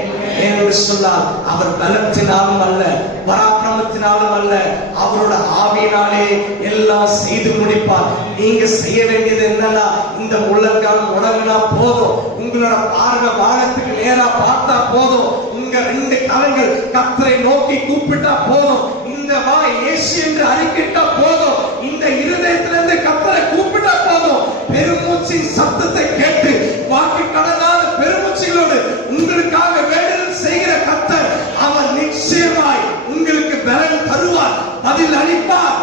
என்று சொன்னால் அவர் பலத்தினாலும் அல்ல, பராக்கிரமத்தினாலும் அல்ல, அவரோட ஆவியினாலே எல்லாம் செய்து முடிப்பார். நீங்க செய்ய வேண்டியது என்னன்னா, இந்த முழங்கால் முடங்கினா போதும், உங்களோட பார்வை வானத்துக்கு நேரா பார்த்தா போதும், உங்க 2 கரங்கள் கர்த்தரை நோக்கி கூப்பிட்டா போதும், இந்த வாய் இயேசு என்று அறிக்கையிட்டா போதும், இந்த இருதயத்திலிருந்து கர்த்தரை கூப்பிட்டா போதும். பெருமூச்சின் சத்தத்தை கேட்டு வாக்கு கடனான பெருமூச்சிகளோடு உங்களுக்காக வேண்டுதல் செய்கிற கர்த்தர் அவர் நிச்சயமாய் உங்களுக்கு பலன் தருவார், பதில் அளிப்பார்.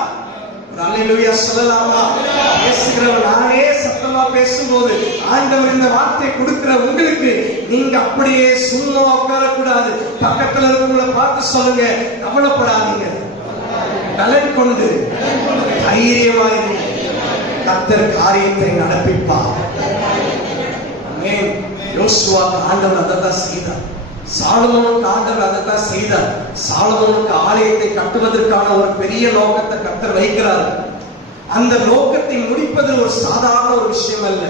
அல்லேலூயா சொல்லலாமா? பேசுகிறவர் நானே சத்தமா பேசும்போது ஆண்டவர் இந்த வார்த்தை கொடுக்கிற உங்களுக்கு நீங்க அப்படியே சும்மா உட்காரக்கூடாது. பக்கத்துல இருக்கவங்களை பார்த்து சொல்லுங்க, கவலைப்படாதீங்க, பலன் கொண்டு தைரியமாயிருங்க, கர்த்தர் காரியத்தை நடப்பிப்பார். ஆமென். யோசுவாவுக்கு ஆண்டவர் அதைத்தான் செய்தார். சாலமோனுக்கு ஆண்டவர் அதைத்தான் செய்தார். சாலமோனுக்கு ஆலயத்தை கட்டுவதற்கான ஒரு பெரிய நோக்கத்தை கர்த்தர் வைக்கிறார். அந்த நோக்கத்தை முடிப்பது ஒரு சாதாரண ஒரு விஷயம் அல்ல.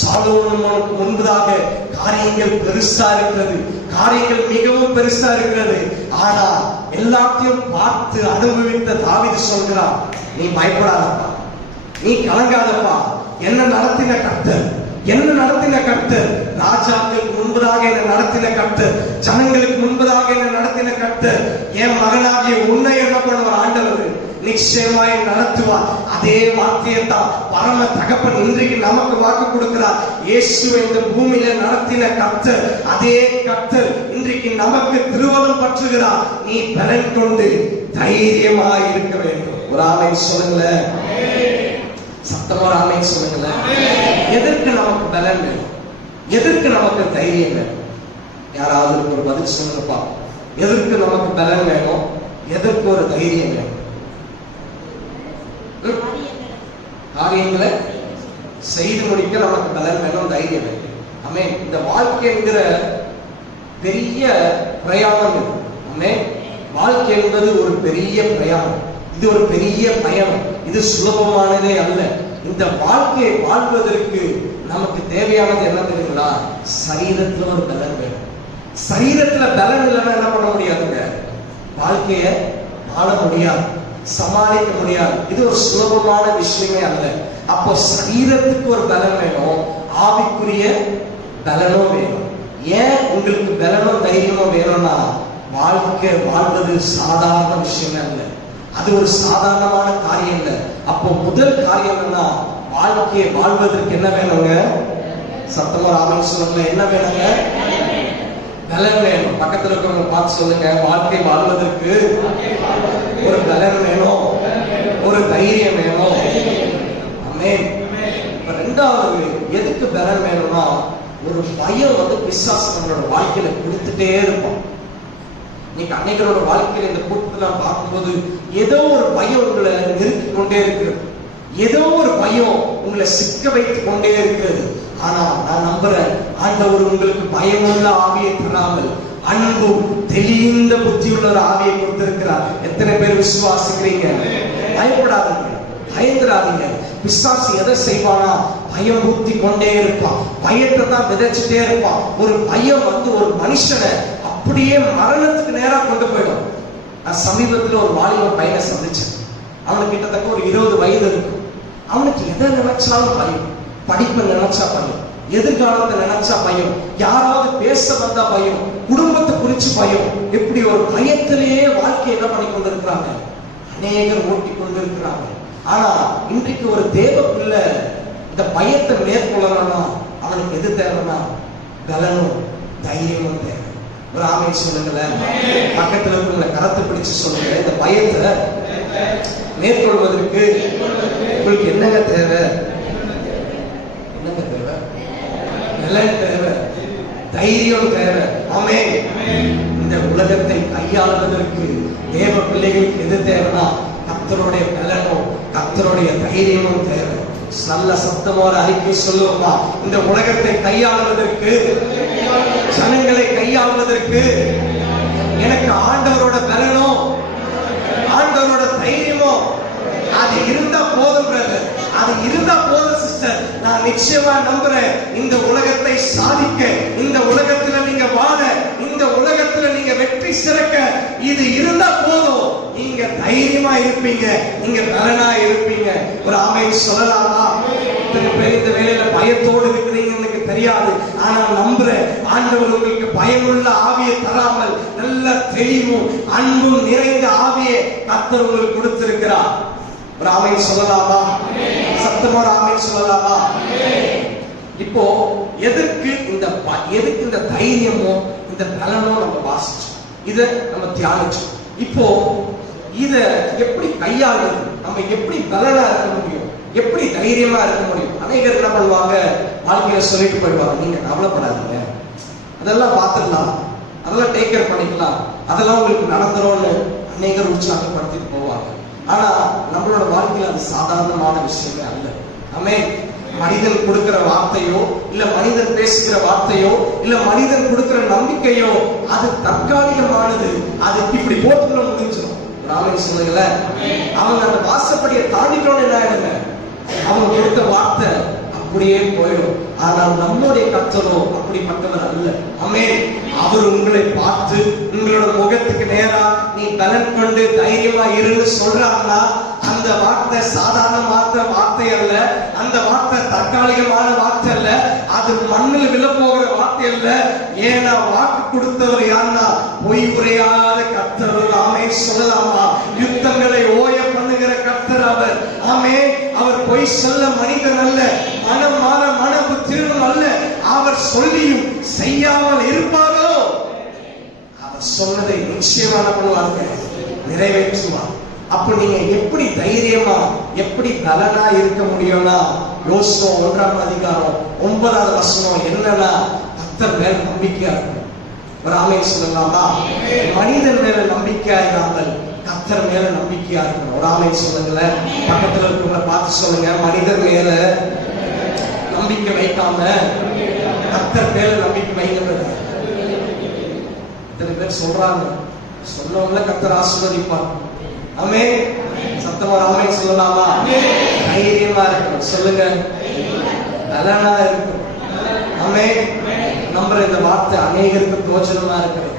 சாலமோனுக்கு முன்பதாக காரியங்கள் பெருசா இருக்கிறது, காரியங்கள் மிகவும் பெருசா இருக்கிறது. ஆனா எல்லாத்தையும் பார்த்து அனுபவித்த தாவீது சொல்கிறார், நீ பயப்படாதப்பா, நீ கலங்காதப்பா, என்ன நடத்தின கர்த்தர், என்ன நடத்தின கர்த்தர், ராஜாக்களுக்கு முன்பதாக என்ன நடத்தின கர்த்தர், ஜனங்களுக்கு முன்பதாக என்ன நடத்தின கர்த்தர், என் மகனாகிய உன்னை என்ன பண்ணுவார் ஆண்டவர், நிச்சயமாய் நடத்துவார். அதே வார்த்தையை தான் பரம தகப்பன் இன்றைக்கு நமக்கு வாக்கு கொடுக்கிறார். இயேசுவை இந்த பூமியில நடத்தின கர்த்தர், அதே கர்த்தர் இன்றைக்கு நமக்கு திருவலம் பற்றுகிறார். நீ பலன் கொண்டு தைரியமாய் இருக்க வேண்டும். ஒரு ஆமென் சொல்லுங்களேன், சத்தமா ஆமென் சொல்லுங்களேன். எதற்கு நமக்கு பலன் வேணும், எதற்கு நமக்கு தைரியம் வேணும்? யாராவது ஒரு பதில் சொல்லுங்கப்பா. எதற்கு நமக்கு பலன் வேணும், எதற்கு ஒரு தைரியம் வேணும்? காரியங்களை செய்து முடிக்க நமக்கு பலன் வேணும், தைரியம் வேணும். ஆமென். இந்த வாழ்க்கை என்கிற பெரிய பிரயாணம். ஆமென். வாழ்க்கை என்பது ஒரு பெரிய பிரயாணம், இது ஒரு பெரிய பயணம், இது சுலபமானதே அல்ல. இந்த வாழ்க்கையை வாழ்வதற்கு நமக்கு தேவையானது என்ன தெரியுங்களா? சரீரத்துல ஒரு பலன் வேணும். சரீரத்துல பலன் இல்லைன்னா என்ன பண்ண முடியாதுங்க, வாழ்க்கைய வாழ முடியாது, சமாளிக்க முடியாது. இது ஒரு சுலபமான விஷயமே அல்ல. அப்போ சரீரத்துக்கு ஒரு பலன் வேணும், ஆவிக்குரிய பலனும் வேணும். ஏன் உங்களுக்கு பலனும் தைரியமும் வேணும்னா, வாழ்க்கை வாழ்வது சாதாரண விஷயமே அல்ல, அது ஒரு சாதாரணமான காரியம் இல்லை. அப்போ முதல் காரியம் என்ன, வாழ்க்கையை வாழ்வதற்கு என்ன வேணுங்க? சத்தமா ஆமென் சொல்லுங்க, என்ன வேணுங்க? பலன் வேணும். பக்கத்துல இருக்கிறவங்க பார்த்து சொல்லுங்க, வாழ்க்கை வாழ்வதற்கு ஒரு பலன் வேணும், ஒரு தைரியம் வேணும். ஆமென். ரெண்டாவது எதுக்கு பலன் வேணும்னா, ஒரு பயம் பிசாசு நம்மளோட வாழ்க்கையில கொடுத்துட்டே இருப்போம். நீங்க அன்னைகளோட வாழ்க்கையில இந்த கூட்டத்துல பார்க்கும்போது ஏதோ ஒரு பயம் உங்களை நெருக்கி கொண்டே இருக்கு, ஏதோ ஒரு பயம் உங்களை சிக்க வைத்துக் கொண்டே இருக்கிறது. ஆனா நான் நம்புறேன், ஆண்டவர் உங்களுக்கு பயமுள்ள ஆவியை தராமல் அன்பும் தெளிந்த புத்தியுள்ள ஒரு ஆவியை கொடுத்திருக்கிறார். எத்தனை பேர் விசுவாசிக்கிறீங்க? பயப்படாதீங்க, பயந்துடாதீங்க. பிசாசு எதை செய்வானா, பயம் ஊத்தி கொண்டே இருப்பான், பயத்தை தான் விதைச்சுட்டே இருப்பான். ஒரு பயம் ஒரு மனுஷனை அப்படியே மரணத்துக்கு நேரா கொண்டு போயிடும். நான் சமீபத்தில் ஒரு வாலிப பையனை சந்திச்சேன். அவனுக்கு கிட்டத்தட்ட ஒரு 20 வயது இருக்கும். அவனுக்கு எதை நினைச்சாலும் பயம், படிப்பை நினைச்சா பயம், எதிர்காலத்தை நினைச்சா பயம், யாராவது பேச வந்தா பயம், குடும்பத்தை குறிச்சு பயம். இப்படி ஒரு பயத்திலேயே வாழ்க்கை என்ன பண்ணி கொண்டிருக்கிறாங்க, அநேகர் ஓட்டி கொண்டிருக்கிறாங்க. ஆனா இன்றைக்கு ஒரு தேவ பிள்ளை இந்த பயத்தை மேற்கொள்ளணும்னா அவனுக்கு எது தேவைன்னா பலனும் தைரியமும் தேவை. ஒரு ஆமென் சொல்லுங்களேன். பக்கத்துல இருக்கிற கரத்தை பிடிச்சு சொல்லுங்க, இந்த பயத்தை மேற்கொள்வதற்கு உங்களுக்கு என்னங்க தேவை? என்னங்க தேவை? பலன் தேவை, தைரியம் தேவை. ஆமென். இந்த உலகத்தை கையாளுவதற்கு தேவ பிள்ளைகளுக்கு எது தேவைன்னா, கர்த்தருடைய பலனும் கர்த்தருடைய தைரியமும் தேவை. நல்ல சத்தமான அறிக்கை சொல்லுவோமா? இந்த உலகத்தை கையாளுவதற்கு, ஜனங்களை கையாளுவதற்கு எனக்கு ஆண்டவரோட பலனும் ஆண்டவரோட தைரியமும் அது இருந்தா போதும் பிரதர், அது இருந்தா போதும் சிஸ்டர். நான் நிச்சயமா நம்புறேன், இந்த உலகத்தை சாதிக்க, இந்த உலகத்துல நீங்க வாழ, இந்த உலகத்துல நீங்க வெற்றி சிறக்க இது இருந்தா போதும். நீங்க தைரியமா இருப்பீங்க, நீங்க பலனா இருப்பீங்க. ஒரு ஆமென் சொல்லலாமா? இத்தனை பேர் இந்த வேலையில பயத்தோடு இருக்கிறீங்கன்னு எனக்கு தெரியாது, ஆனா நம்புறேன், ஆண்டவர் உங்களுக்கு பயமுள்ள ஆவியை தராமல் நல்ல தெளிவும் அன்பும் நிறைந்த ஆவியை கர்த்தர் உங்களுக்கு கொடுத்திருக்கிறார். ஒரு ஆமென் சொல்லலாமா? சத்தமா ஆமென் சொல்லலாமா? இப்போ எதுக்கு இந்த தைரியமும் இந்த பலனும் நம்ம வாசிச்சோம், இத நம்ம தியானிச்சோம். இப்போ இத எப்படி கையாளுறது, நம்ம எப்படி பலனா இருக்க முடியும், எப்படி தைரியமா இருக்க முடியும்? அநேகர் என்ன பண்ணுவாங்க, வாழ்க்கையில சொல்லிட்டு போயிடுவாங்க, நீங்க கவலைப்படாதீங்க, அதெல்லாம் பார்த்துடலாம், அதெல்லாம் டேக் கேர் பண்ணிக்கலாம், அதெல்லாம் உங்களுக்கு நடந்துரும்னு அநேகர் உற்சாகப்படுத்திட்டு போவாங்க. ஆனா நம்மளோட வாழ்க்கையில அது சாதாரணமான விஷயமே அல்ல. ஆமென். மனிதன் கொடுக்கிற வார்த்தையோ, இல்ல மனிதன் பேசுகிற வார்த்தையோ, இல்ல மனிதன் கொடுக்கிற நம்பிக்கையோ அது தற்காலிகமானது. அது இப்படி போட்டுல முடிஞ்சிடும். ராமன் சொல்லுங்கல, அவங்க அந்த வாசப்படியை தாண்டிட்டோன்னு என்ன ஆயிடுங்க, அவங்க கொடுத்த வார்த்தை அப்படியே போயிடும். ஆனால் நம்முடைய கர்த்தரோ அப்படிப்பட்டவர் அல்ல. ஆமென். அவர் உங்களை பார்த்து உங்களோட முகத்துக்கு நேரா நீ பலன் கொண்டு தைரியமா இருந்து சொல்றாங்கன்னா அந்த வார்த்தை சாதாரண வார்த்தை அல்ல, அந்த வார்த்தை தற்காலிகமான வார்த்தை அல்ல, அது மண்ணில் விழ போகிற வார்த்தை அல்ல. ஏன்னா வாக்கு கொடுத்தவர் யாருன்னா பொய் உரையாத கர்த்தர். ஆமென் சொல்லலாமா? யுத்தங்களை ஓய பண்ணுகிற கர்த்தர் அவர். ஆமென். அவர் பொய் சொல்ல மனிதன் அல்ல, மனம் மாற மனப்பு திருடும் அல்ல. அவர் சொல்லியும் செய்யாமல் இருப்பாரோ? அவர் சொன்னதை நிச்சயமான பண்ணுவாங்க, நிறைவேற்றுவார். அப்ப நீங்க எப்படி தைரியமா, எப்படி பலனா இருக்க முடியும்னா, யோசுவா 1ஆம் அதிகாரம் 9வது வசனம் என்னன்னா, கர்த்தர் மேல நம்பிக்கையா இருக்கும். ஒரு ஆமென் சொல்லலாமா? மனிதன் மேல நம்பிக்கையா இல்லாமல் கர்த்தர் மேல நம்பிக்கையா இருக்கணும். ஒரு ஆமென் சொல்லுங்களேன். பக்கத்துல இருக்கவங்க பார்த்து சொல்லுங்க, மனிதர் மேல நம்பிக்கை வைக்காம கர்த்தர் மேல நம்பிக்கை வைங்க. இத்தனை பேர் சொல்றாங்க, சொன்னவங்கள கர்த்தர் ஆசீர்வதிப்பார். ஆமென். சத்தமா ஆமென் சொல்லலாமா? தைரியமா இருக்கணும். சொல்லுங்க, பலனா இருக்கணும். ஆமென். நம்புற இந்த வார்த்தை அநேகருக்கு பிரயோஜனமா இருக்கிறது.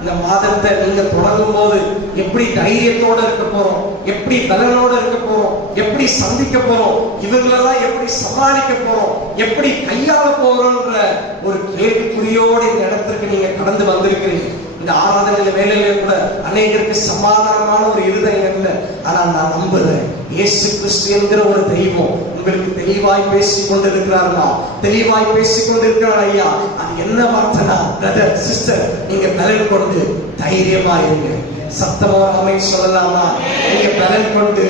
இந்த மாதத்தை நீங்க தொடங்கும் போது எப்படி தைரியத்தோட இருக்க போறோம், எப்படி பலனோட இருக்க போறோம், எப்படி சந்திக்க போறோம், இவங்களெல்லாம் எப்படி சமாளிக்க போறோம், எப்படி கையாள போறோம்ன்ற ஒரு கேள்விக்குறியோடு இந்த இடத்திற்கு நீங்க கடந்து வந்திருக்கிறீங்க. இந்த ஆராதனையில வேலையில கூட அநேகருக்கு சமாதானமான ஒரு இருதயம் இல்லை. ஆனா நான் நம்புறேன், இயேசு கிறிஸ்து என்கிற ஒரு தெய்வம் உங்களுக்கு தெளிவாய் பேசிக் கொண்டிருக்கிறார்களா, தெளிவாய் பேசிக் கொண்டிருக்கிறார். ஐயா, அது என்ன வார்த்தைனா, பிரதர் சிஸ்டர், நீங்க பலன் கொண்டு தைரியமா இருங்க. சத்தமா ஆமென் சொல்லலாமா? நீங்க பலன் கொண்டு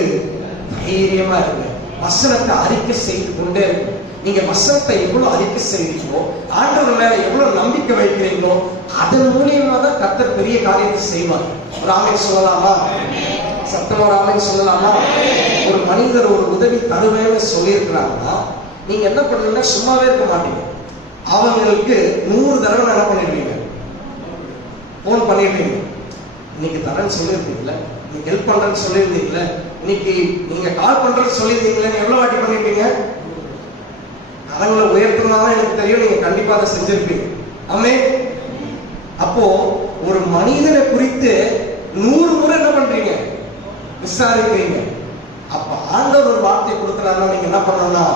தைரியமா இருங்க. வசனத்தை அறிக்கை செய்து கொண்டே இருக்கு. நீங்க வசனத்தை எவ்வளவு அறிக்கை செய்றீங்களோ, ஆண்டவர் மேல எவ்வளவு நம்பிக்கை வைக்கிறீங்களோ, அதன் மூலியமா தான் கர்த்தர் பெரிய காரியத்தை செய்வார். ஒரு ஆமென் சொல்லலாமா? சத்தமா ஆமென் சொல்லலாமா? ஒரு மனிதர் ஒரு உதவி தருவேன்னு சொல்லியிருக்கிறாங்கன்னா, நீங்க என்ன பண்ணுவீங்கன்னா சும்மாவே இருக்க மாட்டீங்க. அவங்களுக்கு 100 தடவை என்ன பண்ணிடுவீங்க, போன் பண்ணிடுவீங்க. இன்னைக்கு தரேன்னு சொல்லியிருந்தீங்களே, நீங்க ஹெல்ப் பண்றேன்னு சொல்லியிருந்தீங்களே, இன்னைக்கு நீங்க கால் பண்றேன்னு சொல்லியிருந்தீங்களே, எவ்வளவு வாட்டி பண்ணிருப்பீங்க? கரங்களை உயர்த்தினாலும் எனக்கு தெரியும், நீங்க கண்டிப்பா அதை செஞ்சிருப்பீங்க. ஆமென். அப்போ ஒரு மனிதனை குறித்து 100 முறை என்ன பண்றீங்க, விசாரிக்கிறீங்க. அப்ப ஆண்டவர் ஒரு வார்த்தை கொடுக்கிறாருன்னா நீங்க என்ன பண்ணணும்னா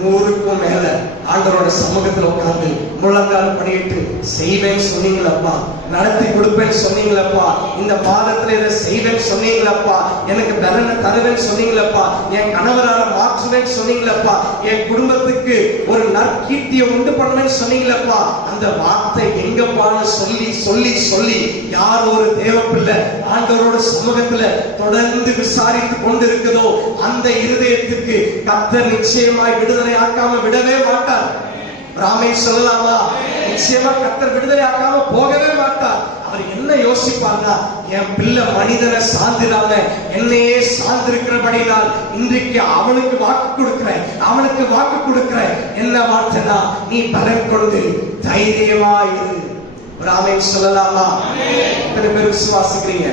100க்கும் மேல ஆண்டவரோட சமூகத்துல உட்கார்ந்து முழங்கால் படியிட்டு, செய்வேன்னு சொன்னீங்களப்பா, நடத்தி கொடுப்பேன்னு சொன்னீங்களப்பா, இந்த மாதத்துல இதை செய்வேன்னு சொன்னீங்களப்பா, எனக்கு பலனை தருவேன்னு சொன்னீங்களப்பா, என் கணவரால மாற்றுவேன்னு சொன்னீங்களப்பா, என் குடும்பத்துக்கு ஒரு நற்கீர்த்தியை உண்டு பண்ணுவேன்னு சொன்னீங்களப்பா, அந்த வார்த்தை எங்கப்பான்னு சொல்லி சொல்லி சொல்லி யார் ஒரு தேவப்பிள்ளை ஆண்டவரோட சமூகத்துல தொடர்ந்து விசாரித்து கொண்டிருக்குதோ அந்த இருதயத்துக்கு கர்த்தர் நிச்சயமாய் விடுதலை ஆக்காம விடவே மாட்டார். ராமேஷ் சொல்லலாமா? நிச்சயமா கர்த்தர் விடுதலை ஆக்காம போகவே மாட்டார். அவர் என்ன யோசிப்பார்னா, என் பிள்ளை மனிதனை சார்ந்திடாம என்னையே சார்ந்திருக்கிறபடினால் இன்றைக்கு அவனுக்கு வாக்கு கொடுக்கிறேன், அவனுக்கு வாக்கு கொடுக்கிறேன். என்ன வார்த்தைனா, நீ பலன் கொண்டு தைரியமா இரு. ராமேஷ் சொல்லலாமா? எத்தனை பேர் விசுவாசிக்கிறீங்க?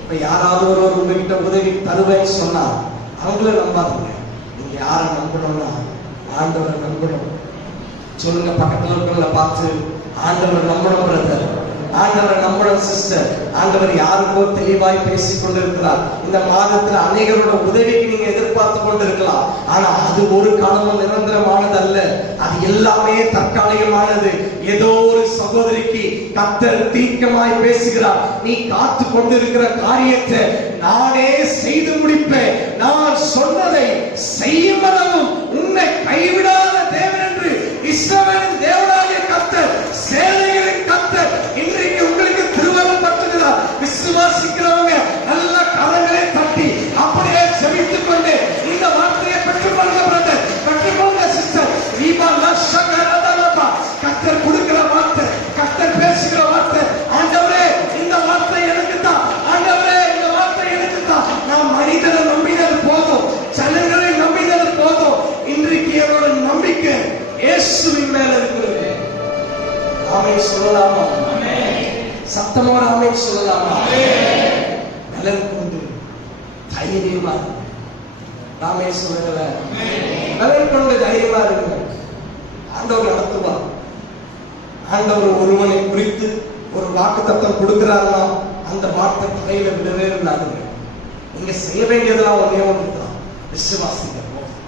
இப்ப யாராவது ஒரு உங்ககிட்ட உதவி தருவேன்னு சொன்னா அவங்கள நம்பாதீங்க. நீங்க யாரை நம்பணும்னா ஆண்டவரை நம்பணும். சொல்லுங்க, பக்கத்துல இருக்கிறவங்கள பார்த்து, ஆண்டவர் நம்பணும் பிரதர், ஆண்டவரை நம்பணும் சிஸ்டர். ஆண்டவர் யாருக்கோ தெளிவாய் பேசிக் கொண்டிருக்கிறார். இந்த மாதத்துல அநேகரோட உதவிக்கு நீங்க எதிர்பார்த்து கொண்டிருக்கலாம். ஆனா அது ஒரு காலமும் நிரந்தரமானது அல்ல. அது எல்லாமே தற்காலிகமானது. ஏதோ ஒரு சகோதரிக்கு கர்த்தர் தீர்க்கமாய் பேசுகிறார், நீ காத்து கொண்டிருக்கிற காரியத்தை நானே செய்து முடிப்பேன், நான் சொன்னதை செய்யும் அளவும் உன்னை கைவிடாத தேவன் என்று இஸ்ரவேலின் தேவனாகிய கர்த்தர், சேனைகளின் கர்த்தர் இன்றைக்கு உங்களுக்கு திருவருள் பற்றுகிறார். விசுவாசிக்கிறவங்க நல்ல கரங்களை தட்டி அப்படியே ஜெபித்துக் கொண்டு இந்த வார்த்தையை சொல்லலாமா? சத்தமா ஒரு ஆமென் சொல்லலாமா? பலன் கொண்டு தைரியமா ஆமென் சொல்லுங்கள. பலன் கொண்டு தைரியமா இருங்க. ஆண்டவர் நடத்துவார். ஆண்டவர் ஒருவனை குறித்து ஒரு வாக்குத்தத்தம் கொடுக்கிறாருன்னா அந்த வார்த்தை தலையில விடவே இருந்தாங்க. நீங்க செய்ய வேண்டியதெல்லாம் ஒன்னே ஒன்றுதான், விசுவாசிங்க போதும்,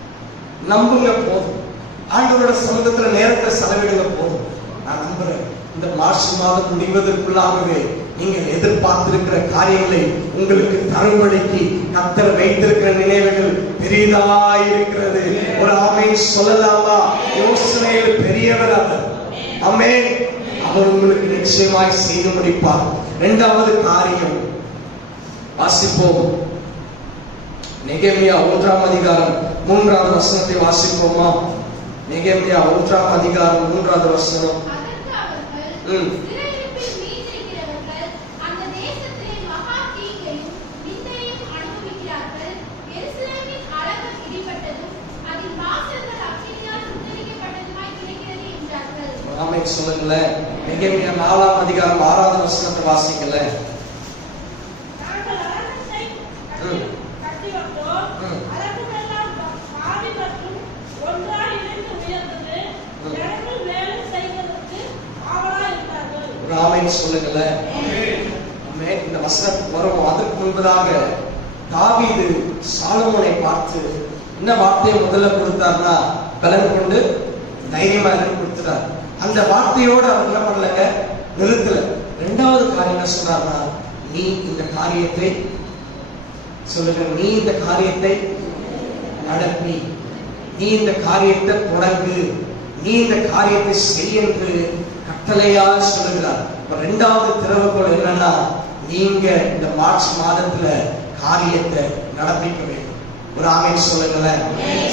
நம்புங்க போதும், ஆண்டவரோட சமூகத்துல நேரத்தை செலவிடுங்க போதும். நான் நம்புறேன் இந்த மார்ச் மாதம் முடிவதற்குள்ளாகவே நீங்கள் எதிர்பார்த்திருக்கிற காரியங்களை உங்களுக்கு தரும்படிக்கு கர்த்தர் வைத்திருக்கிற நினைவுகள் பெரிதாயிருக்கிறது. ஒரு ஆமென் சொல்லலாமா? யோசனையில் பெரியவர் அவர். ஆமென். அவர் உங்களுக்கு நிச்சயமாய் செய்து முடிப்பார். இரண்டாவது காரியம் வாசிப்போம். நெகேமியா 1ஆம் அதிகாரம் 3வது வசனத்தை வாசிப்போமா? நெகேமியா 1ஆம் அதிகாரம் 3வது வசனம். ஆமென் சொல்லுங்களேன். நெகேமியா 4ஆம் அதிகாரம் 6வது வசனத்தை வாசிக்கல. ஆமென் சொல்லுங்களேன். ஆமென். இந்த வசனம் வரும் அதற்கு முன்பதாக தாவீது சாலமோனை பார்த்து என்ன வார்த்தையை முதல்ல கொடுத்தார்னா, பலன் கொண்டு தைரியமா கொடுத்தார். அந்த வார்த்தையோடு அவர் என்ன பண்ணலங்க, நிறுத்தல. இரண்டாவது காரியம் என்ன சொன்னார்னா, நீ இந்த காரியத்தை சொல்லுங்க, நீ இந்த காரியத்தை நடப்பி, நீ இந்த காரியத்தை தொடங்கு, நீ இந்த காரியத்தை செய் என்று கட்டளையா சொல்லுகிறார். இரண்டாவது திறவுகோள் என்னன்னா, நீங்க இந்த மார்ச் மாதத்துல காரியத்தை நடப்பிக்க வேண்டும். ஒரு ஆமென் சொல்லுங்களேன்.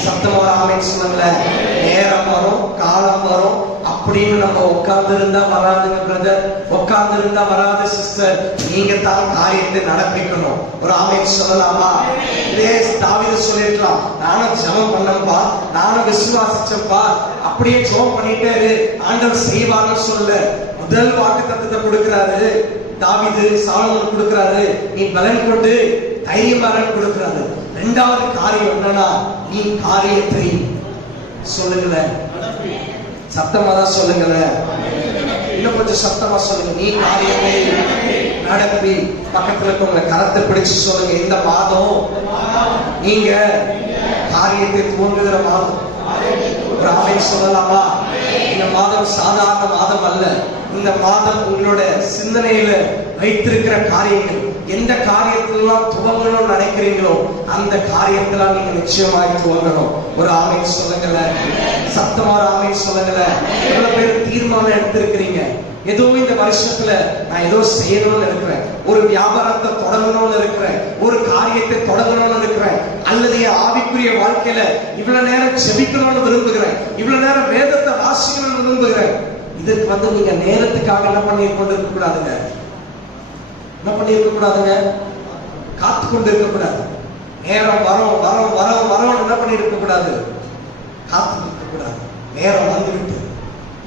சத்தமா ஒரு ஆமென் சொல்லுங்களேன். நேரம் வரும், காலம் வரும் அப்படின்னு நம்ம உட்கார்ந்து இருந்தா வராதுங்க பிரதர், உட்கார்ந்து இருந்தா வராது சிஸ்டர். நீங்க தான் காரியத்தை நடப்பிக்கணும். ஒரு ஆமென் சொல்லலாமா? இதே தாவீது சொல்லிருக்கலாம், நானும் ஜெபம் பண்ணப்பா, நானும் விசுவாசிச்சப்பா, அப்படியே ஜெபம் பண்ணிட்டே இரு, ஆண்டவர் செய்வார்னு சொல்ல. முதல் வாக்குத்தத்தத்தை கொடுக்கிறாரு தாவீது, சாலமோன் கொடுக்கிறாரு, நீ பலன் கொண்டு தைரியமாக கொடுக்கிறாரு. இரண்டாவது காரியம் என்னன்னா, நீ காரியத்தை சொல்லுங்களேன். சத்தமா தான் சொல்லுங்களேன். இன்னும் கொஞ்சம் சத்தமா சொல்லுங்க. நீ காரியத்தை நடப்பி. பக்கத்துல இருக்கவங்க கரத்தை பிடிச்சு சொல்லுங்க, இந்த மாதம் நீங்க காரியத்தை துவங்குகிற மாதம். ஒரு ஆமென் சொல்லலாமா? இந்த மாதம் சாதாரண மாதம் அல்ல. இந்த மாதம் உங்களோட சிந்தனையில வைத்திருக்கிற காரியங்கள், எந்த காரியத்திலாம் துவங்கணும்னு நினைக்கிறீங்களோ அந்த காரியத்தெல்லாம் நீங்க நிச்சயமாய் துவங்கணும். ஒரு ஆமென் சொல்லுங்கள. சத்தமா ஒரு ஆமென் சொல்லுங்கள. எவ்வளவு பேர் தீர்மானம் எடுத்திருக்கிறீங்க, ஏதோ இந்த வருஷத்துல நான் ஏதோ செய்யணும்னு இருக்கிறேன், ஒரு வியாபாரத்தை தொடங்கணும்னு இருக்கிறேன், ஒரு காரியத்தை தொடங்கணும்னு இருக்கிறேன், அல்லது என் ஆவிக்குரிய வாழ்க்கையில இவ்வளவு நேரம் ஜெபிக்கணும்னு விரும்புகிறேன், இவ்வளவு நேரம் வேதத்தை வாசிக்கணும்னு விரும்புகிறேன். இதுக்கு நீங்க நேரத்துக்காக என்ன பண்ணி கொண்டிருக்க கூடாதுங்க, என்ன பண்ணி இருக்க கூடாதுங்க, காத்து கொண்டு இருக்க கூடாது. நேரம் வரும் வரும் வரும் வரும் என்ன பண்ணி இருக்க கூடாது, காத்து இருக்க கூடாது. நேரம் வந்துவிட்டு,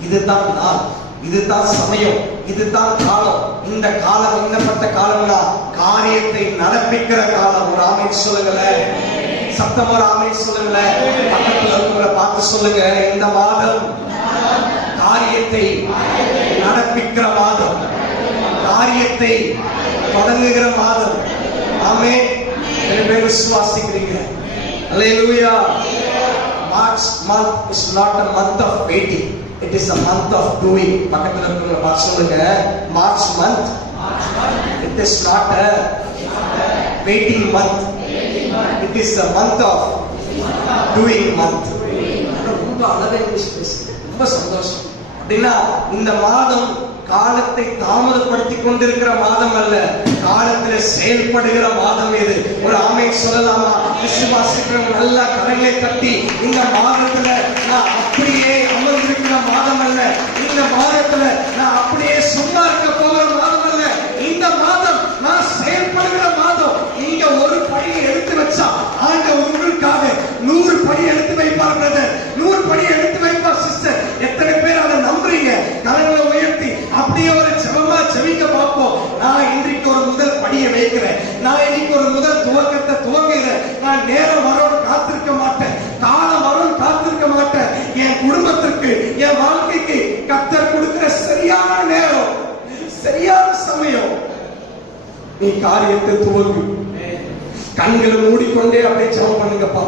இதுதான் நாள், இதுதான் சமயம், இதுதான் காலம். இந்த காலம் என்னப்பட்ட காலம்னா காரியத்தை நடப்பிக்கிற காலம். ஒரு ஆமென் சொல்லுங்களேன். சத்தமா ஒரு ஆமென் சொல்லுங்களேன். பக்கத்துல இருக்கவங்களை பார்த்து சொல்லுங்க, இந்த மாதம் காரியத்தை நடப்பிக்கிற மாதம், காரியத்தை தொடங்குகிற மாதம். ஆமென். எத்தனை விசுவாசிக்கிறீங்க? அல்லேலூயா. March month is not a month of waiting, it is a month of doing. பக்கத்துல இருக்கவங்க பார்த்து சொல்லுங்க, March month it is not a waiting month, it is a month of doing month. ரொம்ப அழகா இங்கிலீஷ் பேசுங்க, ரொம்ப சந்தோஷம். அப்படின்னா இந்த மாதம் காலத்தை தாமதப்படுத்தி கொண்டிருக்கிற மாதம் அல்ல, காலத்துல செயல்படுகிற மாதம் இது. ஒரு ஆமென் சொல்லலாமா? விசுவாசிக்கிறவங்க நல்லா கரங்களை தட்டி, இந்த மாதத்துல நான் அப்படியே அமர்ந்திருக்கிற மாதம் அல்ல, இந்த மாதத்துல நான் அப்படியே சும்மா இருக்க போகிற மாதம் அல்ல, இந்த மாதம் நான் செயல்படுகிற மாதம். நீங்க ஒரு படியை எடுத்து வச்சா ஆண்டவர் உங்களுக்காக 100 படி எடுத்து வைப்பார் பிரதர், 100 படி எடுத்து வைப்பார் சிஸ்டர். எத்தனை பேர் அதை நம்புறீங்க? கரங்களை உயர்த்தி அப்படியே ஒரு ஜெபமா ஜெபிக்க பார்ப்போம். நான் இன்றைக்கு ஒரு முதல் படியை வைக்கிறேன், நான் இன்னைக்கு ஒரு முதல் துவக்கத்தை துவங்குகிறேன். நான் நேரம் வரும் காத்திருக்க மாட்டேன், காலம் வரும் காத்திருக்க மாட்டேன். என் குடும்பத்திற்கு, என் வாழ்க்கைக்கு கர்த்தர் கொடுக்கிற சரியான நேரம், சரியான சமயம், நீ காரியத்தை துவங்கு. கண்களை மூடிக்கொண்டே அப்படியே ஜெபம் பண்ணுங்கப்பா.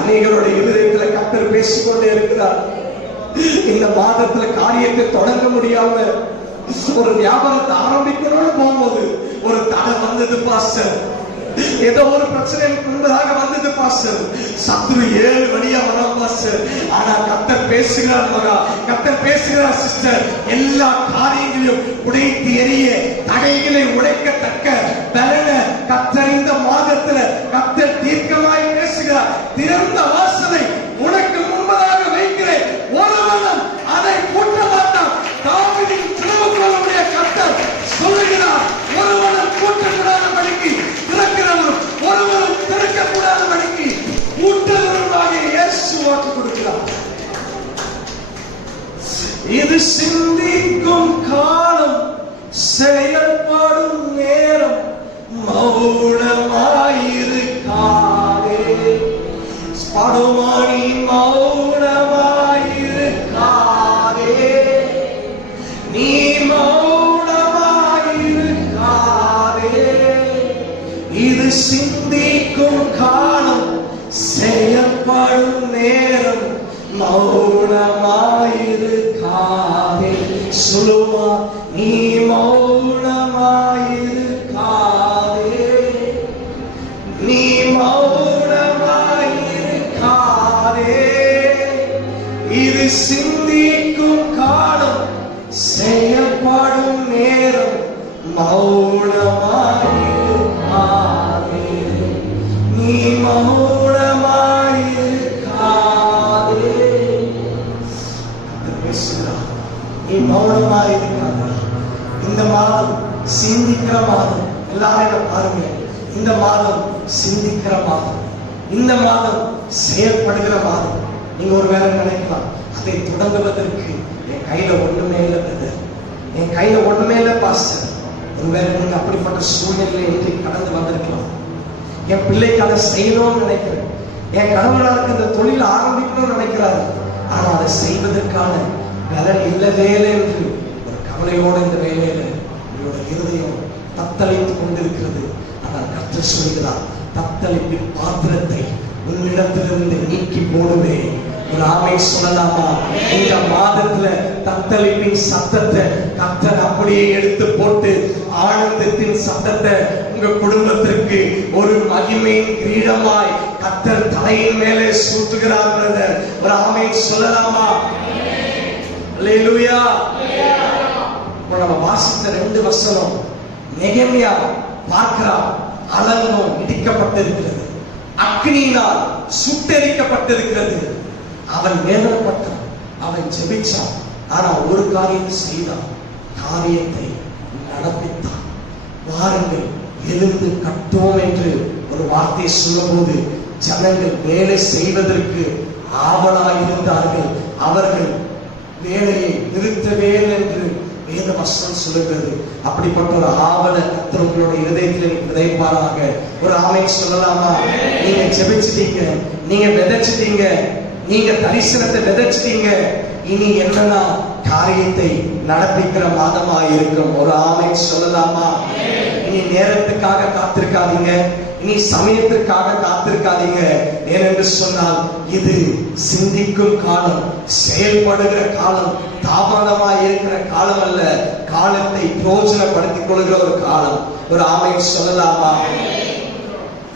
அநேகருடைய இருதயத்துல கர்த்தர் பேசிக்கொண்டே இருக்கிறார். இந்த மாதத்துல காரியத்தை தொடங்க முடியாம ஒரு வியாபாரத்தை ஆரம்பிக்கணும்னு போகும்போது ஒரு தடை வந்தது பாஸ்டர், ஏதோ ஒரு பிரச்சனை முன்பதாக வந்தது பாஸ்டர், சத்ரு 7 வழியா வரான் பாஸ்டர். ஆனா கர்த்தர் பேசுகிறார் மகா, கர்த்தர் பேசுகிறார் சிஸ்டர். எல்லா காரியங்களையும் உடைத்து எறிய, தடைகளை உடைக்கத்தக்க பலன கர்த்தர் இந்த மாதத்துல கர்த்தர் தீர்க்கமாய் பேசுகிறார். திறந்த வாசலை உனக்கு முன்பதாக வைக்கிறேன், ஒருவனும் அதை கூட்ட மாட்டான். தாவீதின் திருமகனுடைய கர்த்தர் சொல்லுகிறார், ஒருவனும் கூட்டக்கூடாதபடிக்கு திறக்கிறவரும் ஒருவரும் திறக்கக்கூடாதபடிக்கு கூட்டவருமாக இயேசு வாக்கு கொடுக்கிறார். இது சிந்திக்கும் காலம், செயல்படும் நேரம், மௌனமாயிருக்காதே. படுமானி மௌனமாயிருக்காதே, நீ மௌனமாயிருக்காதே. இது சிந்திக்கும் காலம், செயல்படும் நேரம், மௌனமாயிருக்காதே. சொல்லுமா, நீ மௌனமாயிருக்காதே, நீ மௌனமாயிருக்காதே. இது சிந்திக்கும் காலம், செயல்படும் நேரம், மௌனமாயிருக்காதே, நீ மௌனமாயிருக்காதே. நீ மௌனமாயிருக்காதே. இந்த மாதம் சிந்திக்கிற மாதம். எல்லாரும் பாருங்க, இந்த மாதம் சிந்திக்கிற மாதம், இந்த மாதம் செயல்படுகிற மாதம். நீங்க ஒரு வேலை நினைக்கலாம், அதை தொடங்குவதற்கு என் கையில ஒண்ணுமே இல்லை, என் கையில ஒண்ணுமே இல்லை பாஸ்டர். ஒருவேளை நீங்க அப்படிப்பட்ட சூழ்நிலையில இன்றைக்கு கடந்து வந்திருக்கலாம். என் பிள்ளைக்கு அதை செய்யணும்னு நினைக்கிறேன், என் கணவனாருக்கு இந்த தொழில் ஆரம்பிக்கணும்னு நினைக்கிறாரு, ஆனா அதை செய்வதற்கான பலன் இல்லவே இல்லை என்று ஒரு கவலையோடு இந்த வேலையில உங்களோட இருதயம் தத்தளித்துக் கொண்டிருக்கிறது. ஆனால் கர்த்தர் சொல்கிறார், தத்தளிப்பின் பாத்திரத்தை உன்னிடத்திலிருந்து நீக்கி போடுவேன். ஒரு ஆமை சொல்லலாமா? இந்த மாதத்துல தத்தளிப்பின் சத்தத்தை கர்த்தர் அப்படியே எடுத்து போட்டு ஆனந்தத்தின் சத்தத்தை உங்க குடும்பத்திற்கு ஒரு மகிமையின் கிரீடமாய் கர்த்தர் தலையின் மேலே சூட்டுகிறார். பிரதர், ஒரு ஆமை சொல்லலாமா? அல்லேலூயா. நம்ம வாசித்த 2 வசனம், நெகேமியா பார்க்கிறான், அலங்கம் இடிக்கப்பட்டிருக்கிறது, அக்னியினால் சுட்டெரிக்கப்பட்டிருக்கிறது. அவன் வேதனைப்பட்டான், அவன் ஜெபிச்சான், ஆனா ஒரு காரியத்தை செய்தான், காரியத்தை நடப்பித்தான். வாருங்கள் எழுந்து கட்டோம் என்று ஒரு வார்த்தை சொல்லும்போது ஜனங்கள் வேலை செய்வதற்கு ஆவலாயிருந்தார்கள். அவர்கள் வேலையை நிறுத்தவே என்று வேத வசனம் சொல்லுகிறது. அப்படிப்பட்ட ஒரு ஆவல கர்த்தர் உங்களுடைய இருதயத்தில் விதைப்பாராக. ஒரு ஆமென் சொல்லலாமா? நீங்க ஜெபிச்சிட்டீங்க, நீங்க விதைச்சிட்டீங்க, நீங்க தரிசனத்தை விதைச்சிட்டீங்க. இனி என்னன்னா காரியத்தை நடப்பிக்கிற மாதமா இருக்கும். ஒரு ஆமென் சொல்லலாமா? இனி நேரத்துக்காக காத்திருக்காதீங்க, இனி சமயத்திற்காக காத்திருக்காதீங்க. ஏனென்று சொன்னால் இது சிந்திக்கும் காலம், செயல்படுகிற காலம், தாமதமாய் இருக்கிற காலம் அல்ல, காலத்தை பிரயோஜனப்படுத்திக் கொள்கிற ஒரு காலம். ஒரு ஆமென் சொல்லலாமா?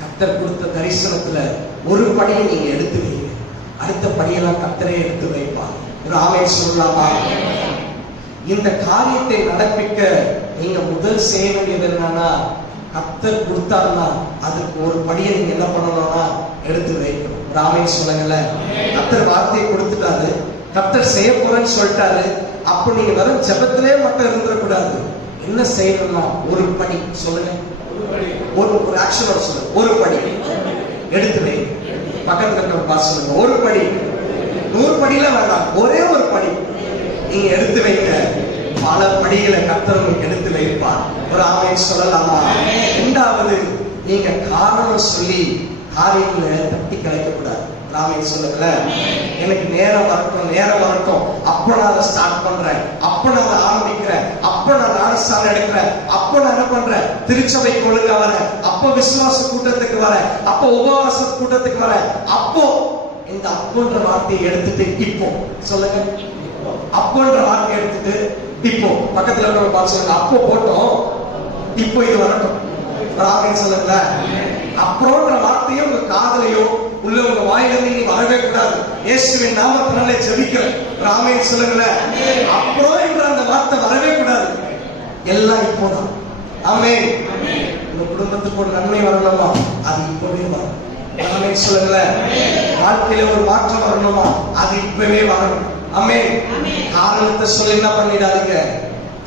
கர்த்தர் கொடுத்த தரிசனத்துல ஒரு படியை நீங்க எடுத்துவீங்க, அடுத்த படியெல்லாம் கர்த்தரே எடுத்து வைப்பார். ஒரு ஆமென் சொல்லலாமா? இந்த காரியத்தை நடப்பிக்க நீங்க முதல் செய்ய வேண்டியது என்னன்னா, கர்த்தர் கொடுத்தாருன்னா அதுக்கு ஒரு படியை நீங்க என்ன பண்ணணும்னா எடுத்து வைக்கணும். ஒரு ஆமென் சொல்லுங்கல்ல. கர்த்தர் வார்த்தையை கொடுத்துட்டாரு, கர்த்தர் செய்ய போறேன்னு சொல்லிட்டாரு. அப்ப நீங்க வெறும் ஜெபத்திலே மட்டும் இருந்துடக்கூடாது. என்ன செய்யணும்னா ஒரு படி சொல்லுங்க, ஒரு ஆக்ஷன் சொல்லுங்க, ஒரு படி எடுத்து வை. பக்கத்துல இருக்கிற பார்த்து சொல்லுங்க, ஒரு படி. 100 படியில வேண்டாம், ஒரே ஒரு படி நீங்க எடுத்து வைங்க. பல படிகளை கர்த்தர் உங்களுக்கு எடுத்து வைப்பார். ஒரு ஆமென் சொல்லலாமா? இரண்டாவது, நீங்க காரணம் சொல்லி காரியங்களை தட்டி கலைக்கக்கூடாது. ஆமென் சொல்லுங்க. எனக்கு நேரம் வரட்டும், அப்ப நான் அதை ஸ்டார்ட் பண்றேன், அப்ப நான் அதை ஆரம்பிக்கிறேன், அப்ப நான் ஞானஸ்தானம் எடுக்கிறேன், அப்ப நான் என்ன பண்றேன், திருச்சபை ஒழுங்கா வரேன், அப்ப விசுவாச கூட்டத்துக்கு வரேன், அப்ப உபவாச கூட்டத்துக்கு வரேன். அப்போ இந்த அப்போன்ற வார்த்தையை எடுத்துட்டு இப்போ சொல்லுங்க, அப்போன்ற வார்த்தையை எடுத்துட்டு இப்போ பக்கத்துல நம்ம பார்த்து சொல்லுங்க, அப்போ போட்டோம், இப்போ இது வரட்டும். ஆமென் சொல்லுங்க. அப்புறம்ன்ற வார்த்தையோ உங்க காதலையோ உள்ள உங்க வாயிலிருந்து நீ வரவே கூடாது. இயேசுவின் நாமத்தினாலே ஜெபிக்கிறேன். ஆமென் சொல்லுங்க. அப்புறம் என்ற அந்த வார்த்தை வரவே கூடாது. எல்லாம் இப்போதான். ஆமென். உங்க குடும்பத்துக்கு ஒரு நன்மை வரணுமா, அது இப்பவே வரும். ஆமென் சொல்லுங்க. வாழ்க்கையில ஒரு மாற்றம் வரணுமா, அது இப்பவே வரணும். ஆமென். காரணத்தை சொல்லி என்ன பண்ணிடாதீங்க,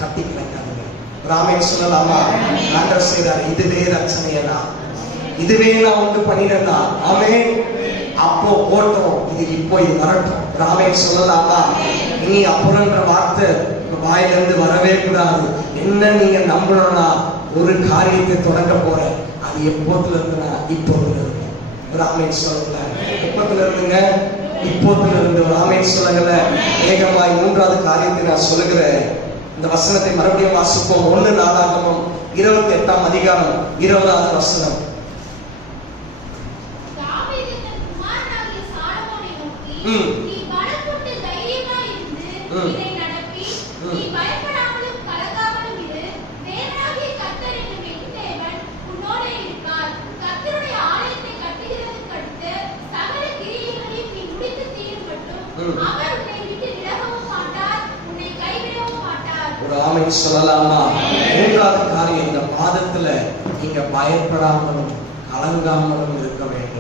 தட்டி கிடைக்காதீங்க. ஆமென் சொல்லலாமா? ஆண்டவர் செய்தார், இதுவே ரட்சணையனா, இதுவே நான் உண்டு பண்ணினேன்னா. ஆமென். அப்போ போட்டோம், இது இப்போ இது வரட்டும். ஆமென் சொல்லலாமா? நீ அப்புறம்ன்ற வார்த்தை உங்க வாயிலிருந்து வரவே கூடாது. என்ன நீங்க நம்பணும்னா, ஒரு காரியத்தை தொடங்க போற, அது எப்போத்துல இருந்துனா இப்போதுல இருந்து. ஆமென் சொல்லுங்க. எப்போத்துல இருந்துங்க, இப்போதுல இருந்து. ஆமென் சொல்லுங்க. ஏகமாய் மூன்றாவது காரியத்தை நான் சொல்லுகிறேன். இந்த வசனத்தை மறுபடியும் வாசிப்போம். 1 நாளாகமம் 28ஆம் அதிகாரம் 20வது வசனம். நீ பலப்பட்டு தைரியமாய் இருந்து இதை நடப்பி, நீ பயப்படாமலும் கலங்காமலும் இரு. தேவனாகிய கர்த்தர் என்னும் என் தேவன் உன்னோடே இருப்பார். கர்த்தருடைய ஆலயத்தை கட்டுகிறதற்கு அடுத்து சகல கிரியைகளையும் நீ முடித்து தீரும் மட்டும் அவர் உன்னை விட்டு விலகவும் மாட்டார், உன்னை கைவிடவும் மாட்டார். ஒரு ஆமென் சொல்லலாமா? மூன்றாவது காரியம், இந்த மாதத்துல நீங்க பயப்படாமலும் கலங்காமலும் இருக்க வேண்டும்.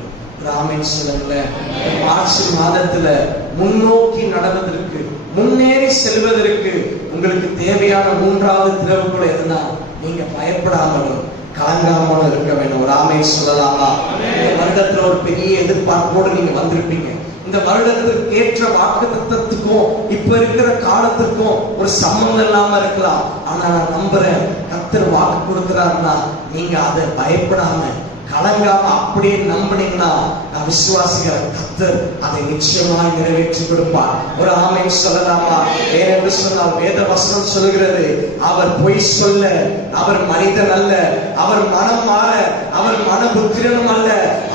ஆமென் சொல்லுங்க. மார்ச் மாதத்துல முன்னோக்கி நடவதற்கு, முன்னேறி செல்வதற்கு உங்களுக்கு தேவையான மூன்றாவது திறவுகோல் எதுனா, நீங்க பயப்படாமலும் கலங்காமலும் இருக்க வேண்டும். ஒரு ஆமென் சொல்லலாமா? இந்த வருடத்துல ஒரு பெரிய எதிர்பார்ப்போடு நீங்க வந்திருப்பீங்க. இந்த வருடத்திற்கு ஏற்ற வாக்குத்தத்தத்துக்கும் இப்ப இருக்கிற காலத்துக்கும் ஒரு சம்பந்தம் இல்லாம இருக்கலாம். ஆனா நான் நம்புறேன், கர்த்தர் வாக்கு கொடுக்கிறாருன்னா நீங்க அதை பயப்படாம கலங்காம அப்படியே நம்பினீங்கன்னா, நான் விசுவாசிக்கிறேன், கர்த்தர் அதை நிச்சயமாய் நிறைவேற்றி கொடுப்பார். ஒரு ஆமென் சொல்லலாமா? ஏனென்று சொன்னால் வேத வசனம் சொல்கிறது, அவர் பொய் சொல்ல அவர் மனிதன் அல்ல, அவர் மனம் மாற அவர் மனபுத்திரனும் அல்ல.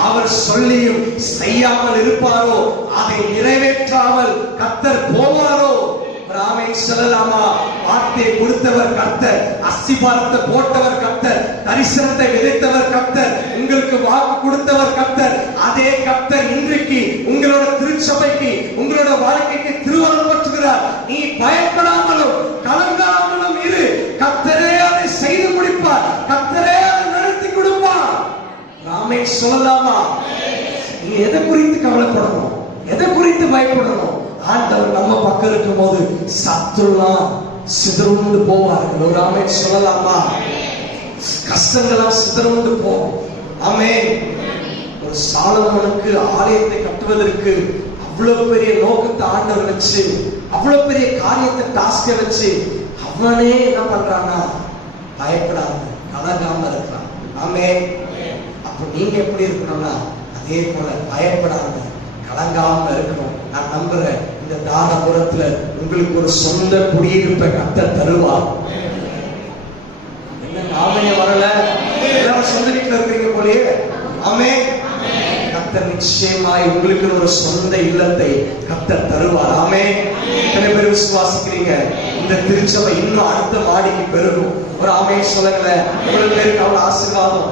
அவர் சொல்லியும் செய்யாமல் இருப்பாரோ, அதை நிறைவேற்றாமல் கர்த்தர் போவாரோ? ஆமென் சொல்லலாமா? வார்த்தையை கொடுத்தவர் கர்த்தர், அஸ்திபாரத்தை போட்டவர் கர்த்தர், தரிசனத்தை விதைத்தவர் கர்த்தர், உங்களுக்கு வாக்கு கொடுத்தவர் கர்த்தர். அதே கர்த்தர் இன்றைக்கு உங்களோட திருச்சபைக்கு, உங்களோட வாழ்க்கைக்கு திருவருள் பற்றுகிறார். நீ பயப்படாமலும் கலங்காமலும் இரு. கர்த்தரே அதை செய்து முடிப்பார், கர்த்தரே அதை நடத்தி கொடுப்பார். ஆமென் சொல்லலாமா? நீ எதை குறித்து கவலைப்படணும், எதை குறித்து பயப்படணும்? ஆண்டவர் நம்ம பக்கம் இருக்கும் போது சத்துருலாம் சிதறுண்டு போவார்கள். ஒரு ஆமென் சொல்லலாமா? கஷ்டங்களாம் சிதறுண்டு போகும். ஆமென். ஒரு சாலமோனுக்கு ஆலயத்தை கட்டுவதற்கு அவ்வளவு பெரிய நோக்கத்தை ஆண்டவர் வச்சு, அவ்வளவு பெரிய காரியத்தை டாஸ்க வச்சு, அவனே என்ன பண்றான்னா பயப்படாம கலங்காம இருக்கிறான். ஆமென். அப்ப நீங்க எப்படி இருக்கணும்னா, அதே போல பயப்படாம கலங்காம இருக்கணும். நான் நம்புறேன், இந்த தாராபுரத்துல உங்களுக்கு ஒரு சொந்த குடியிருப்பை கர்த்தர் தருவார். என்ன ஆமென் வரல? எல்லாரும் சொந்த வீட்டுல இருக்கிறீங்க போலயே. ஆமென். கர்த்தர் நிச்சயமாய் உங்களுக்கு ஒரு சொந்த இல்லத்தை கர்த்தர் தருவார். ஆமென். எத்தனை பேர் விசுவாசிக்கிறீங்க? இந்த திருச்சபை இன்னும் அடுத்த மாடிக்கு பெருகும். ஒரு ஆமென் சொல்லுங்க. எவ்வளவு பேருக்கு அவ்வளவு ஆசீர்வாதம்?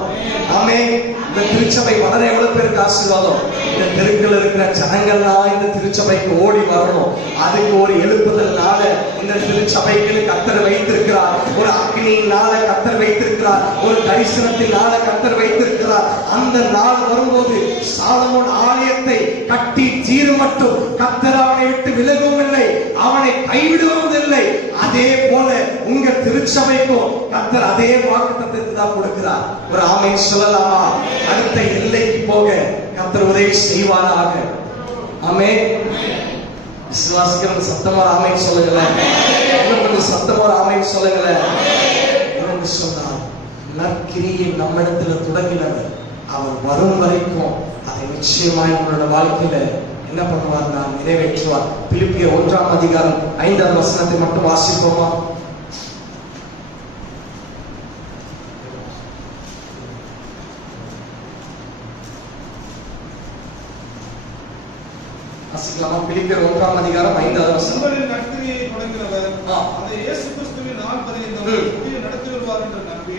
ஆமென். இந்த திருச்சபை வளர எவ்வளவு பேருக்கு ஆசீர்வாதம்? இந்த தெருக்கள் இருக்கிற ஜனங்கள்லாம் இந்த திருச்சபைக்கு ஓடி வரணும். அதுக்கு ஒரு எழுப்புதல் நாள இந்த திருச்சபைக்கு கர்த்தர் வைத்திருக்கிறார். ஒரு அக்னியின் நாள கர்த்தர் வைத்திருக்கிறார். ஒரு தரிசனத்தின் நாள கர்த்தர் வைத்திருக்கிறார். அந்த நாள் வரும்போது சாலமோன் ஆலயத்தை கட்டி தீரும் மட்டும் கர்த்தர் அவனை விட்டு விலகவும் இல்லை, அவனை கைவிடுவதும் இல்லை. அதே போல உங்க திருச்சபைக்கும் கர்த்தர் அதே வாக்குத்தத்தத்தை தான் கொடுக்கிறார். ஒரு ஆமென் சொல்லலாமா? அடுத்த எல்லைக்கு போக கர்த்தர் உதவி செய்வாராக. ஆமென். விசுவாசிக்கிறவங்க சத்தமா ஆமென் சொல்லுங்களேன். இன்னும் கொஞ்சம் சத்தமா ஆமென் சொல்லுங்களேன். என்று சொன்னால் நற்கிரியை நம்மிடத்துல தொடங்கினவர் அவர் வரும் வரைக்கும் அதை நிச்சயமாய் நம்மளோட வாழ்க்கையில என்ன பண்ணுவார்? நான் நிறைவேற்றுவார். பிலிப்பியர் 1ஆம் அதிகாரம் 5ஆம் வசனத்தை மட்டும் வாசிப்போமா? வாசிக்கலாமா? பிலிப்பியர் 1ஆம் அதிகாரம் 5ஆம் வசனம். உங்களின் நற்கிரியை தொடங்கினவர் அதை இயேசு கிறிஸ்துவின் நாள் புதிய நடத்தி வருவார் என்று நம்பி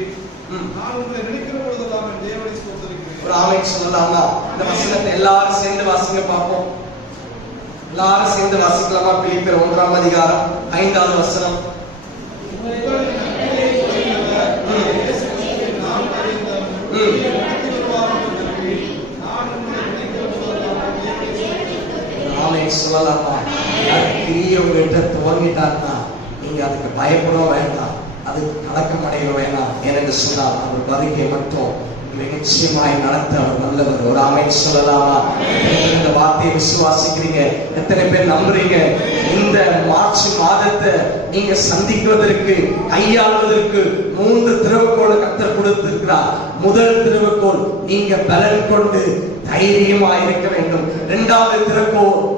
நான் உங்களை நினைக்கிற பொழுதெல்லாம் என் தேவனை ஸ்தோத்திரிக்கிறேன். ஒரு ஆமென் சொல்லலாமா? இந்த வசனத்தை எல்லாரும் சேர்ந்து வாசிங்க பார்ப்போம். எல்லாரும் சேர்ந்து வாசிக்கலாமா? பிலிப்பியர் 1ஆம் அதிகாரம் 5ஆம் வசனம். உங்களின் நற்கிரியை தொடங்கினவர் அதை இயேசு கிறிஸ்துவின் நாள் புதிய நடத்தி வருவார் என்று நம்பி நான் உங்களை நினைக்கிற பொழுதெல்லாம் என் தேவனை ஸ்தோத்திரிக்கிறேன். ஆமென் சொல்லலாமா? நற்கிரியை உங்கள்கிட்ட துவங்கிட்டார்னா நீங்க அதுக்கு பயப்பட வேண்டாம், அது கலக்கம் அடைய வேண்டாம். ஏனென்று சொன்னால் அவர் வருகை மட்டும் நிச்சயமாய் நடத்த அவர் நல்லவர். ஒரு ஆமென் சொல்லலாமா? இந்த வார்த்தையை விசுவாசிக்கிறீங்க? எத்தனை பேர் நம்புறீங்க? இந்த மார்ச் மாதத்தை நீங்க சந்திக்குவதற்கு கையாளுவதற்கு 3 திறவுகோலை கர்த்தர் கொடுத்திருக்கிறார். முதல் திறவுகோல், நீங்க பலன் கொண்டு தைரியமா இருக்க வேண்டும். 2வது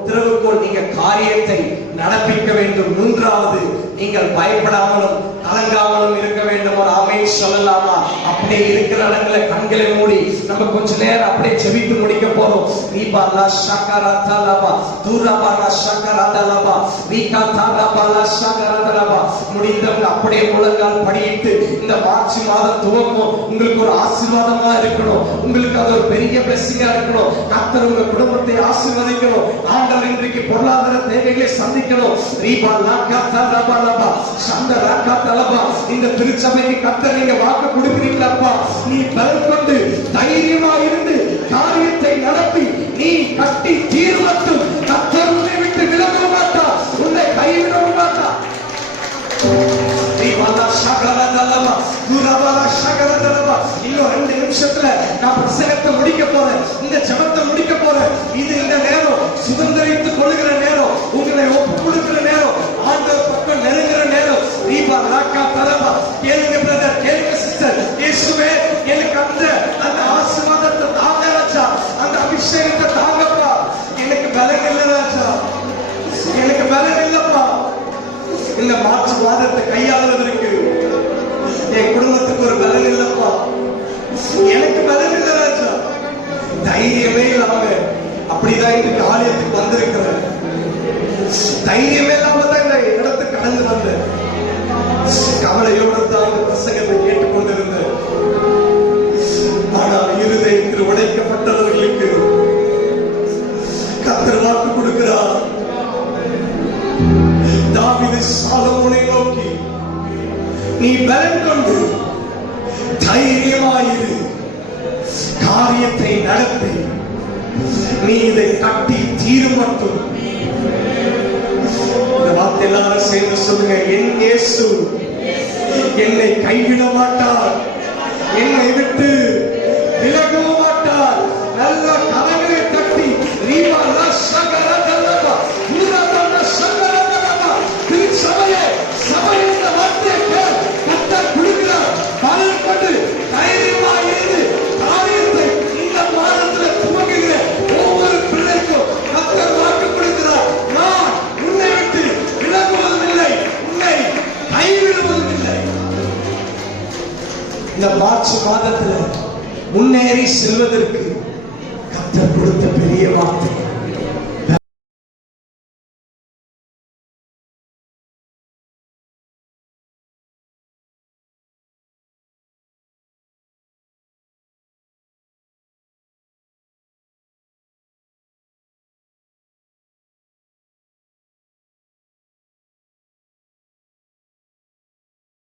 திறவுகோல், நீங்க காரியத்தை நடப்பிக்க வேண்டும். 3வது, நீங்கள் பயப்படாமலும் கலங்காமலும் இருக்க வேண்டும். ஒரு ஆமென் சொல்லலாமா? அப்படியே இருக்கிற இடங்களை கண்களை மூடி நம்ம கொஞ்ச நேரம் அப்படியே ஜெபித்து முடிக்க போறோம். ரீபாலா ஷக்கரதலபா துரபாலா ஷக்கரதலபா ரீகாதலபாலா ஷக்கரதலபா. முடிந்தவங்க அப்படியே முழங்கால் படியிட்டு இந்த மார்ச் மாதம் துவக்கம் உங்களுக்கு ஒரு ஆசீர்வாதமா இருக்கணும். உங்களுக்கு அது ஒரு பெரிய பிளெஸிங்கா இருக்கணும். கர்த்தர் உங்க குடும்பத்தை ஆசீர்வதிக்கணும். ஆண்டவர் இன்றைக்கு பொருளாதார தேவைகளை சந்திக்கணும். ரீபாலா கதலபாலபா சந்தரா கதலபா. இந்த திருச்சபைக்கு கர்த்தர் நீங்க வாக்கு கொடுக்கிறீங்களப்பா, நீ பலன் கொண்டு தைரியமா இருந்து காரியத்தை நடத்தி நீ கட்டி தீர்வட்டும். கர்த்தர் உன்னை விட்டு விலக மாட்டார், உன்னை கைவிட மாட்டார். இன்னும் 2 நிமிஷத்துல நான் பிரசங்கத்தை முடிக்க போறேன். இந்த ஜெபத்தை முடிக்க போறேன். இது இந்த நேரம் சுதந்திரித்துக் கொள்கிற நேரம், உங்களை ஒப்பு கொடுக்கிற நேரம், ஆண்டவர் பக்கம் நெருங்குற நேரம். ரீபா ராக்கா தலபா. கேளுங்க பிரதர், கேளுங்க சிஸ்டர். இயேசுவே, எனக்கு அந்த ஆசீர்வாதத்தை தாங்க ராஜா, அந்த அபிஷேகத்தை தாங்கப்பா. எனக்கு பலம் இல்லை ராஜா, எனக்கு பலம் இல்லப்பா. இந்த மார்ச் மாதத்தை கையாளுவதற்கு என் குடும்பத்துக்கு ஒரு பலன் இல்லப்பா, எனக்கு பலன் இல்லை ராஜா. தைரியமே இல்லாம அப்படிதான் இன்றைக்கு ஆலயத்துக்கு வந்திருக்கிறேன். தைரியமே இல்லாம தான் இந்த இடத்துக்கு கடந்து வந்தேன். கவலையோடு தான் அந்த பிரசங்கத்தை கேட்டுக்கொண்டிருந்தேன். ஆனால் இருதயத்தில் உடைக்கப்பட்டவர்களுக்கு கர்த்தர் வாக்கு கொடுக்கிறார். தாவீது சாலமோனை நோக்கி, நீ பலன் கொண்டு தைரியமாயிரு, காரியத்தை நடத்தி நீ இதை கட்டி தீர்மட்டும். இந்த வார்த்தை எல்லாரும் சேர்ந்து சொல்லுங்க. என் இயேசு என்னை கைவிட மாட்டார், என்னை விட்டு விலகவும் மாட்டார். நல்ல கரங்களை தட்டி ரீபாலா ஷகரதலபா உரபல ஷகரதலபா. திருச்சபையே, சபையே, இந்த வார்த்தையை கேள். கர்த்தர் கொடுக்கிறார். பலன் கொண்டு தைரியமாக இருந்து காரியத்தை இந்த மாதத்தில் துவங்குகிற ஒவ்வொரு பிள்ளைக்கும் கர்த்தர் வாக்கு கொடுக்கிறார். நான் உன்னை விட்டு விலகுவதும் இல்லை, உன்னை கைவிடுவதும் இல்லை. இந்த மார்ச் மாதத்தில் முன்னேறி செல்வதற்கு கர்த்தர் கொடுத்த பெரிய வார்த்தை.